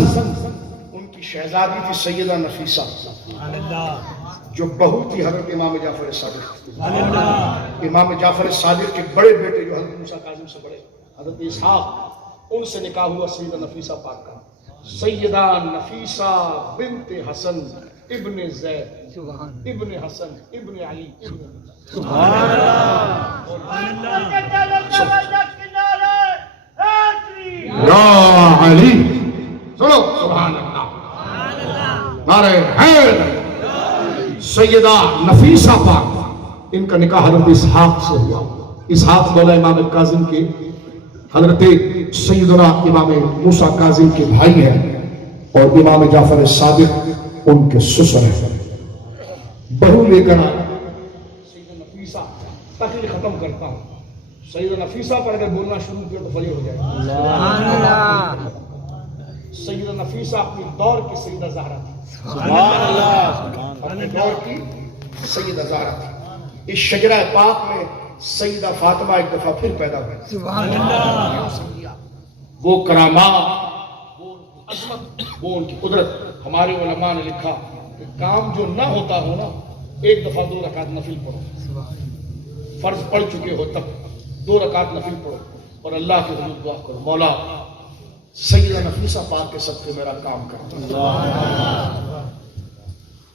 ان کی شہزادی تھی سیدہ نفیسہ سبحان اللہ جو بہو تھی حضرت امام جعفر صادق. سبحان اللہ امام جعفر صادق کے بڑے بیٹے جو حضرت موسیٰ کاظم سے بڑے، حضرت اسحاق، ان سے نکاح ہوا سیدہ نفیسہ پاک کا. سیدہ نفیسہ بنت حسن ابن زید ابن حسن ابن علی ابن سبحان اللہ یا علی. سنو سبحان اللہ، نعرہ حیدر. سیدہ نفیسہ پاک، ان کا نکاح حضرت اسحاق سے ہوا. اسحاق مولا امام کاظم کے حضرت سیدنا امام موسیٰ کاظم کے بھائی ہیں اور امام جعفر صادق ان کے سسر ہیں. بہو لے کر سیدہ نفیسہ تقریر ختم کرتا ہوں. سیدہ نفیسہ پر اگر بولنا شروع کیا تو فجر ہو جائے گا. سبحان اللہ سیدہ نفیسہ اپنی دور کی سیدہ زہرا تھی. سبحان اللہ اپنے دور کی سیدہ زہرا تھی. اس شجرہ پاک میں سیدہ فاطمہ ایک دفعہ پھر پیدا ہوئی. سبحان اللہ وہ کرامات، وہ عظمت، وہ ان کی قدرت. ہمارے علماء نے لکھا کہ کام جو نہ ہوتا ہو نا، ایک دفعہ 2 رکعت نفل پڑھو. فرض پڑھ چکے ہو تب 2 رکعت نفل پڑھو اور اللہ کے حضور دعا کرو، مولا سیدہ نفیسہ پاک کے صدقے میرا کام کر.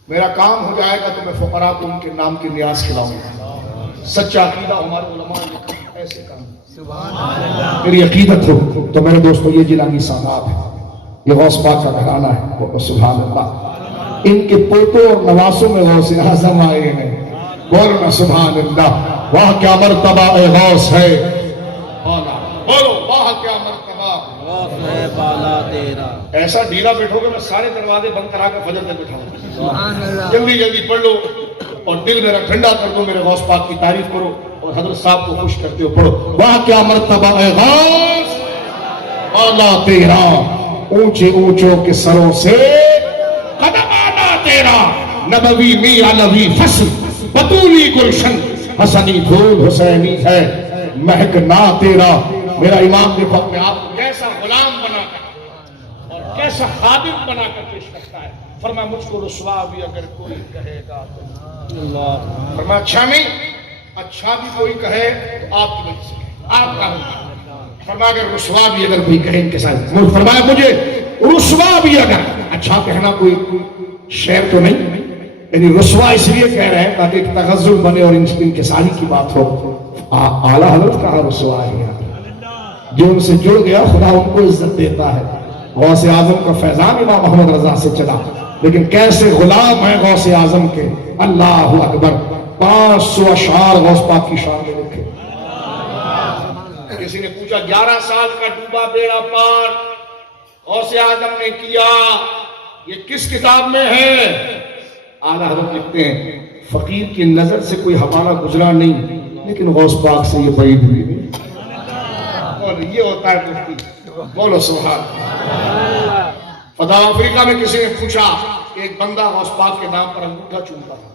میرا کام ہو جائے گا تو میں فقراء کو ان کے نام کی نیاز کھلاؤں گا. سچا عقیدہ ہمارے علماء نے لکھا ایسے کام. میری عقیدت ہو تو میرے دوستو یہ جیلانی سادات ہے، یہ غوث پاک کا گھرانہ ہے. سبحان اللہ. ان کے پوتوں اور نواسوں میں غوث اعظم آئے ہیں. بولنا سبحان اللہ. واہ کیا مرتبہ اے غوث ہے. بولو واہ کیا مرتبہ. ہے بالا تیرا. ایسا ڈھیلا بیٹھو گے میں سارے دروازے بند کرا کر فجر تک بٹھاؤں گا. سبحان اللہ جلدی جلدی پڑھ لو اور دل میرا ٹھنڈا کر دو. میرے غوث پاک کی تعریف کرو اور حضرت صاحب کو خوش کرتے ہو. پڑھو واہ کیا مرتبہ اے غوث بالا تیرا، اونچے اونچوں کے سروں سے قدم آنا تیرا. نبوی می علوی فصل بطولی گلشن، حسنی پھول حسینی ہے مہکنا تیرا. میرا امام دیکھو اپنے آپ کو کیسا غلام بنا کر اور کیسا خادم بنا کر پیش کرتا ہے. فرمایا مجھ کو رسوا بھی اگر کوئی کہے گا تو اللہ. فرمایا اچھا نہیں، اچھا بھی کوئی کہے تو آپ کی وجہ سے آپ کا ہوگا. فرمایا اگر رسوا بھی اگر کوئی کہے ان کے ساتھ. فرمایا مجھے رسوا بھی اگر، اچھا کہنا کوئی شعر تو نہیں، یعنی رسوا اس لیے کہہ رہے ہیں تاکہ ایک تغزل بنے اور انکساری کی بات ہو. اعلیٰ حضرت کہا رسوا ہے، جو ان سے جڑ گیا خدا ان کو عزت دیتا ہے. غوث اعظم کا فیضان امام محمد رضا سے چلا، لیکن کیسے غلام ہیں غوث اعظم کے. اللہ اکبر. 500 اشعار غوث پاک کی شان میں لکھے. کسی نے پوچھا 11 سال کا ڈوبا بیڑا پار غوث اعظم نے کیا، یہ کس کتاب میں ہے؟ اعلیٰ حضرت لکھتے ہیں فقیر کی نظر سے کوئی ہمارا گزرا نہیں، لیکن غوث پاک سے یہ بعید ہوئی نہیں. اور یہ ہوتا ہے مفتی. بولو سبحان. فضا افریقہ میں کسی نے پوچھا کہ ایک بندہ غوث پاک کے نام پر انگوٹھا چومتا تھا.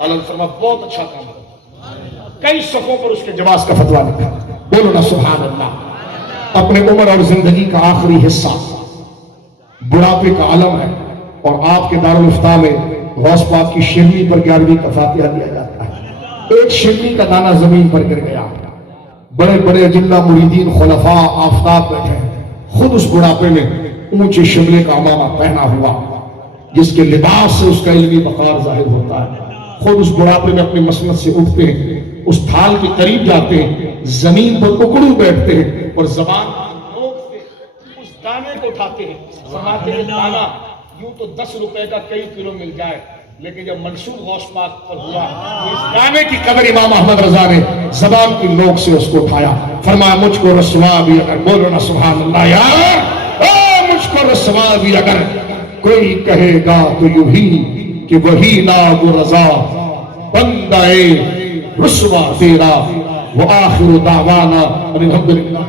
اللہ فرما بہت اچھا کام کرتا. کئی صفوں پر اس کے جواز کا فتویٰ لکھا. بولو نا سبحان اللہ. اپنے عمر اور زندگی کا آخری حصہ بڑھاپے کا عالم ہے اور آپ کے دارالفتاء میں غوث پاک کی شیرنی پر 11ویں کا فاتحہ دیا جاتا ہے. ایک شیرنی کا دانہ زمین پر گر گیا. بڑے بڑے اجلہ مریدین خلفاء آفتاب بیٹھے ہیں. خود اس بڑھاپے میں اونچے شملے کا امامہ پہنا ہوا جس کے لباس سے اس کا علمی وقار ظاہر ہوتا ہے. خود اس بڑھاپے میں اپنی مسند سے اٹھتے ہیں، اس تھال کے قریب جاتے ہیں، زمین پر اکڑو بیٹھتے ہیں اور زبان نوک سے اس دانے کو اٹھاتے ہیں. فرماتے ہیں دانا یوں تو 10 روپے کا کئی کلو مل جائے، لیکن جب منصور غوث پاک پر ہوا اس دانے کی قدر امام احمد رضا نے زبان کی نوک سے اس کو اٹھایا. فرمایا مجھ کو رسوا بھی اگر، بولو نا سبحان اللہ یار، مجھ کو رسوا بھی اگر کوئی کہے گا تو یوں ہی کہ وہی ناب و رضا بندہ رسوا تیرا. وآخر دعوانا الحمدللہ.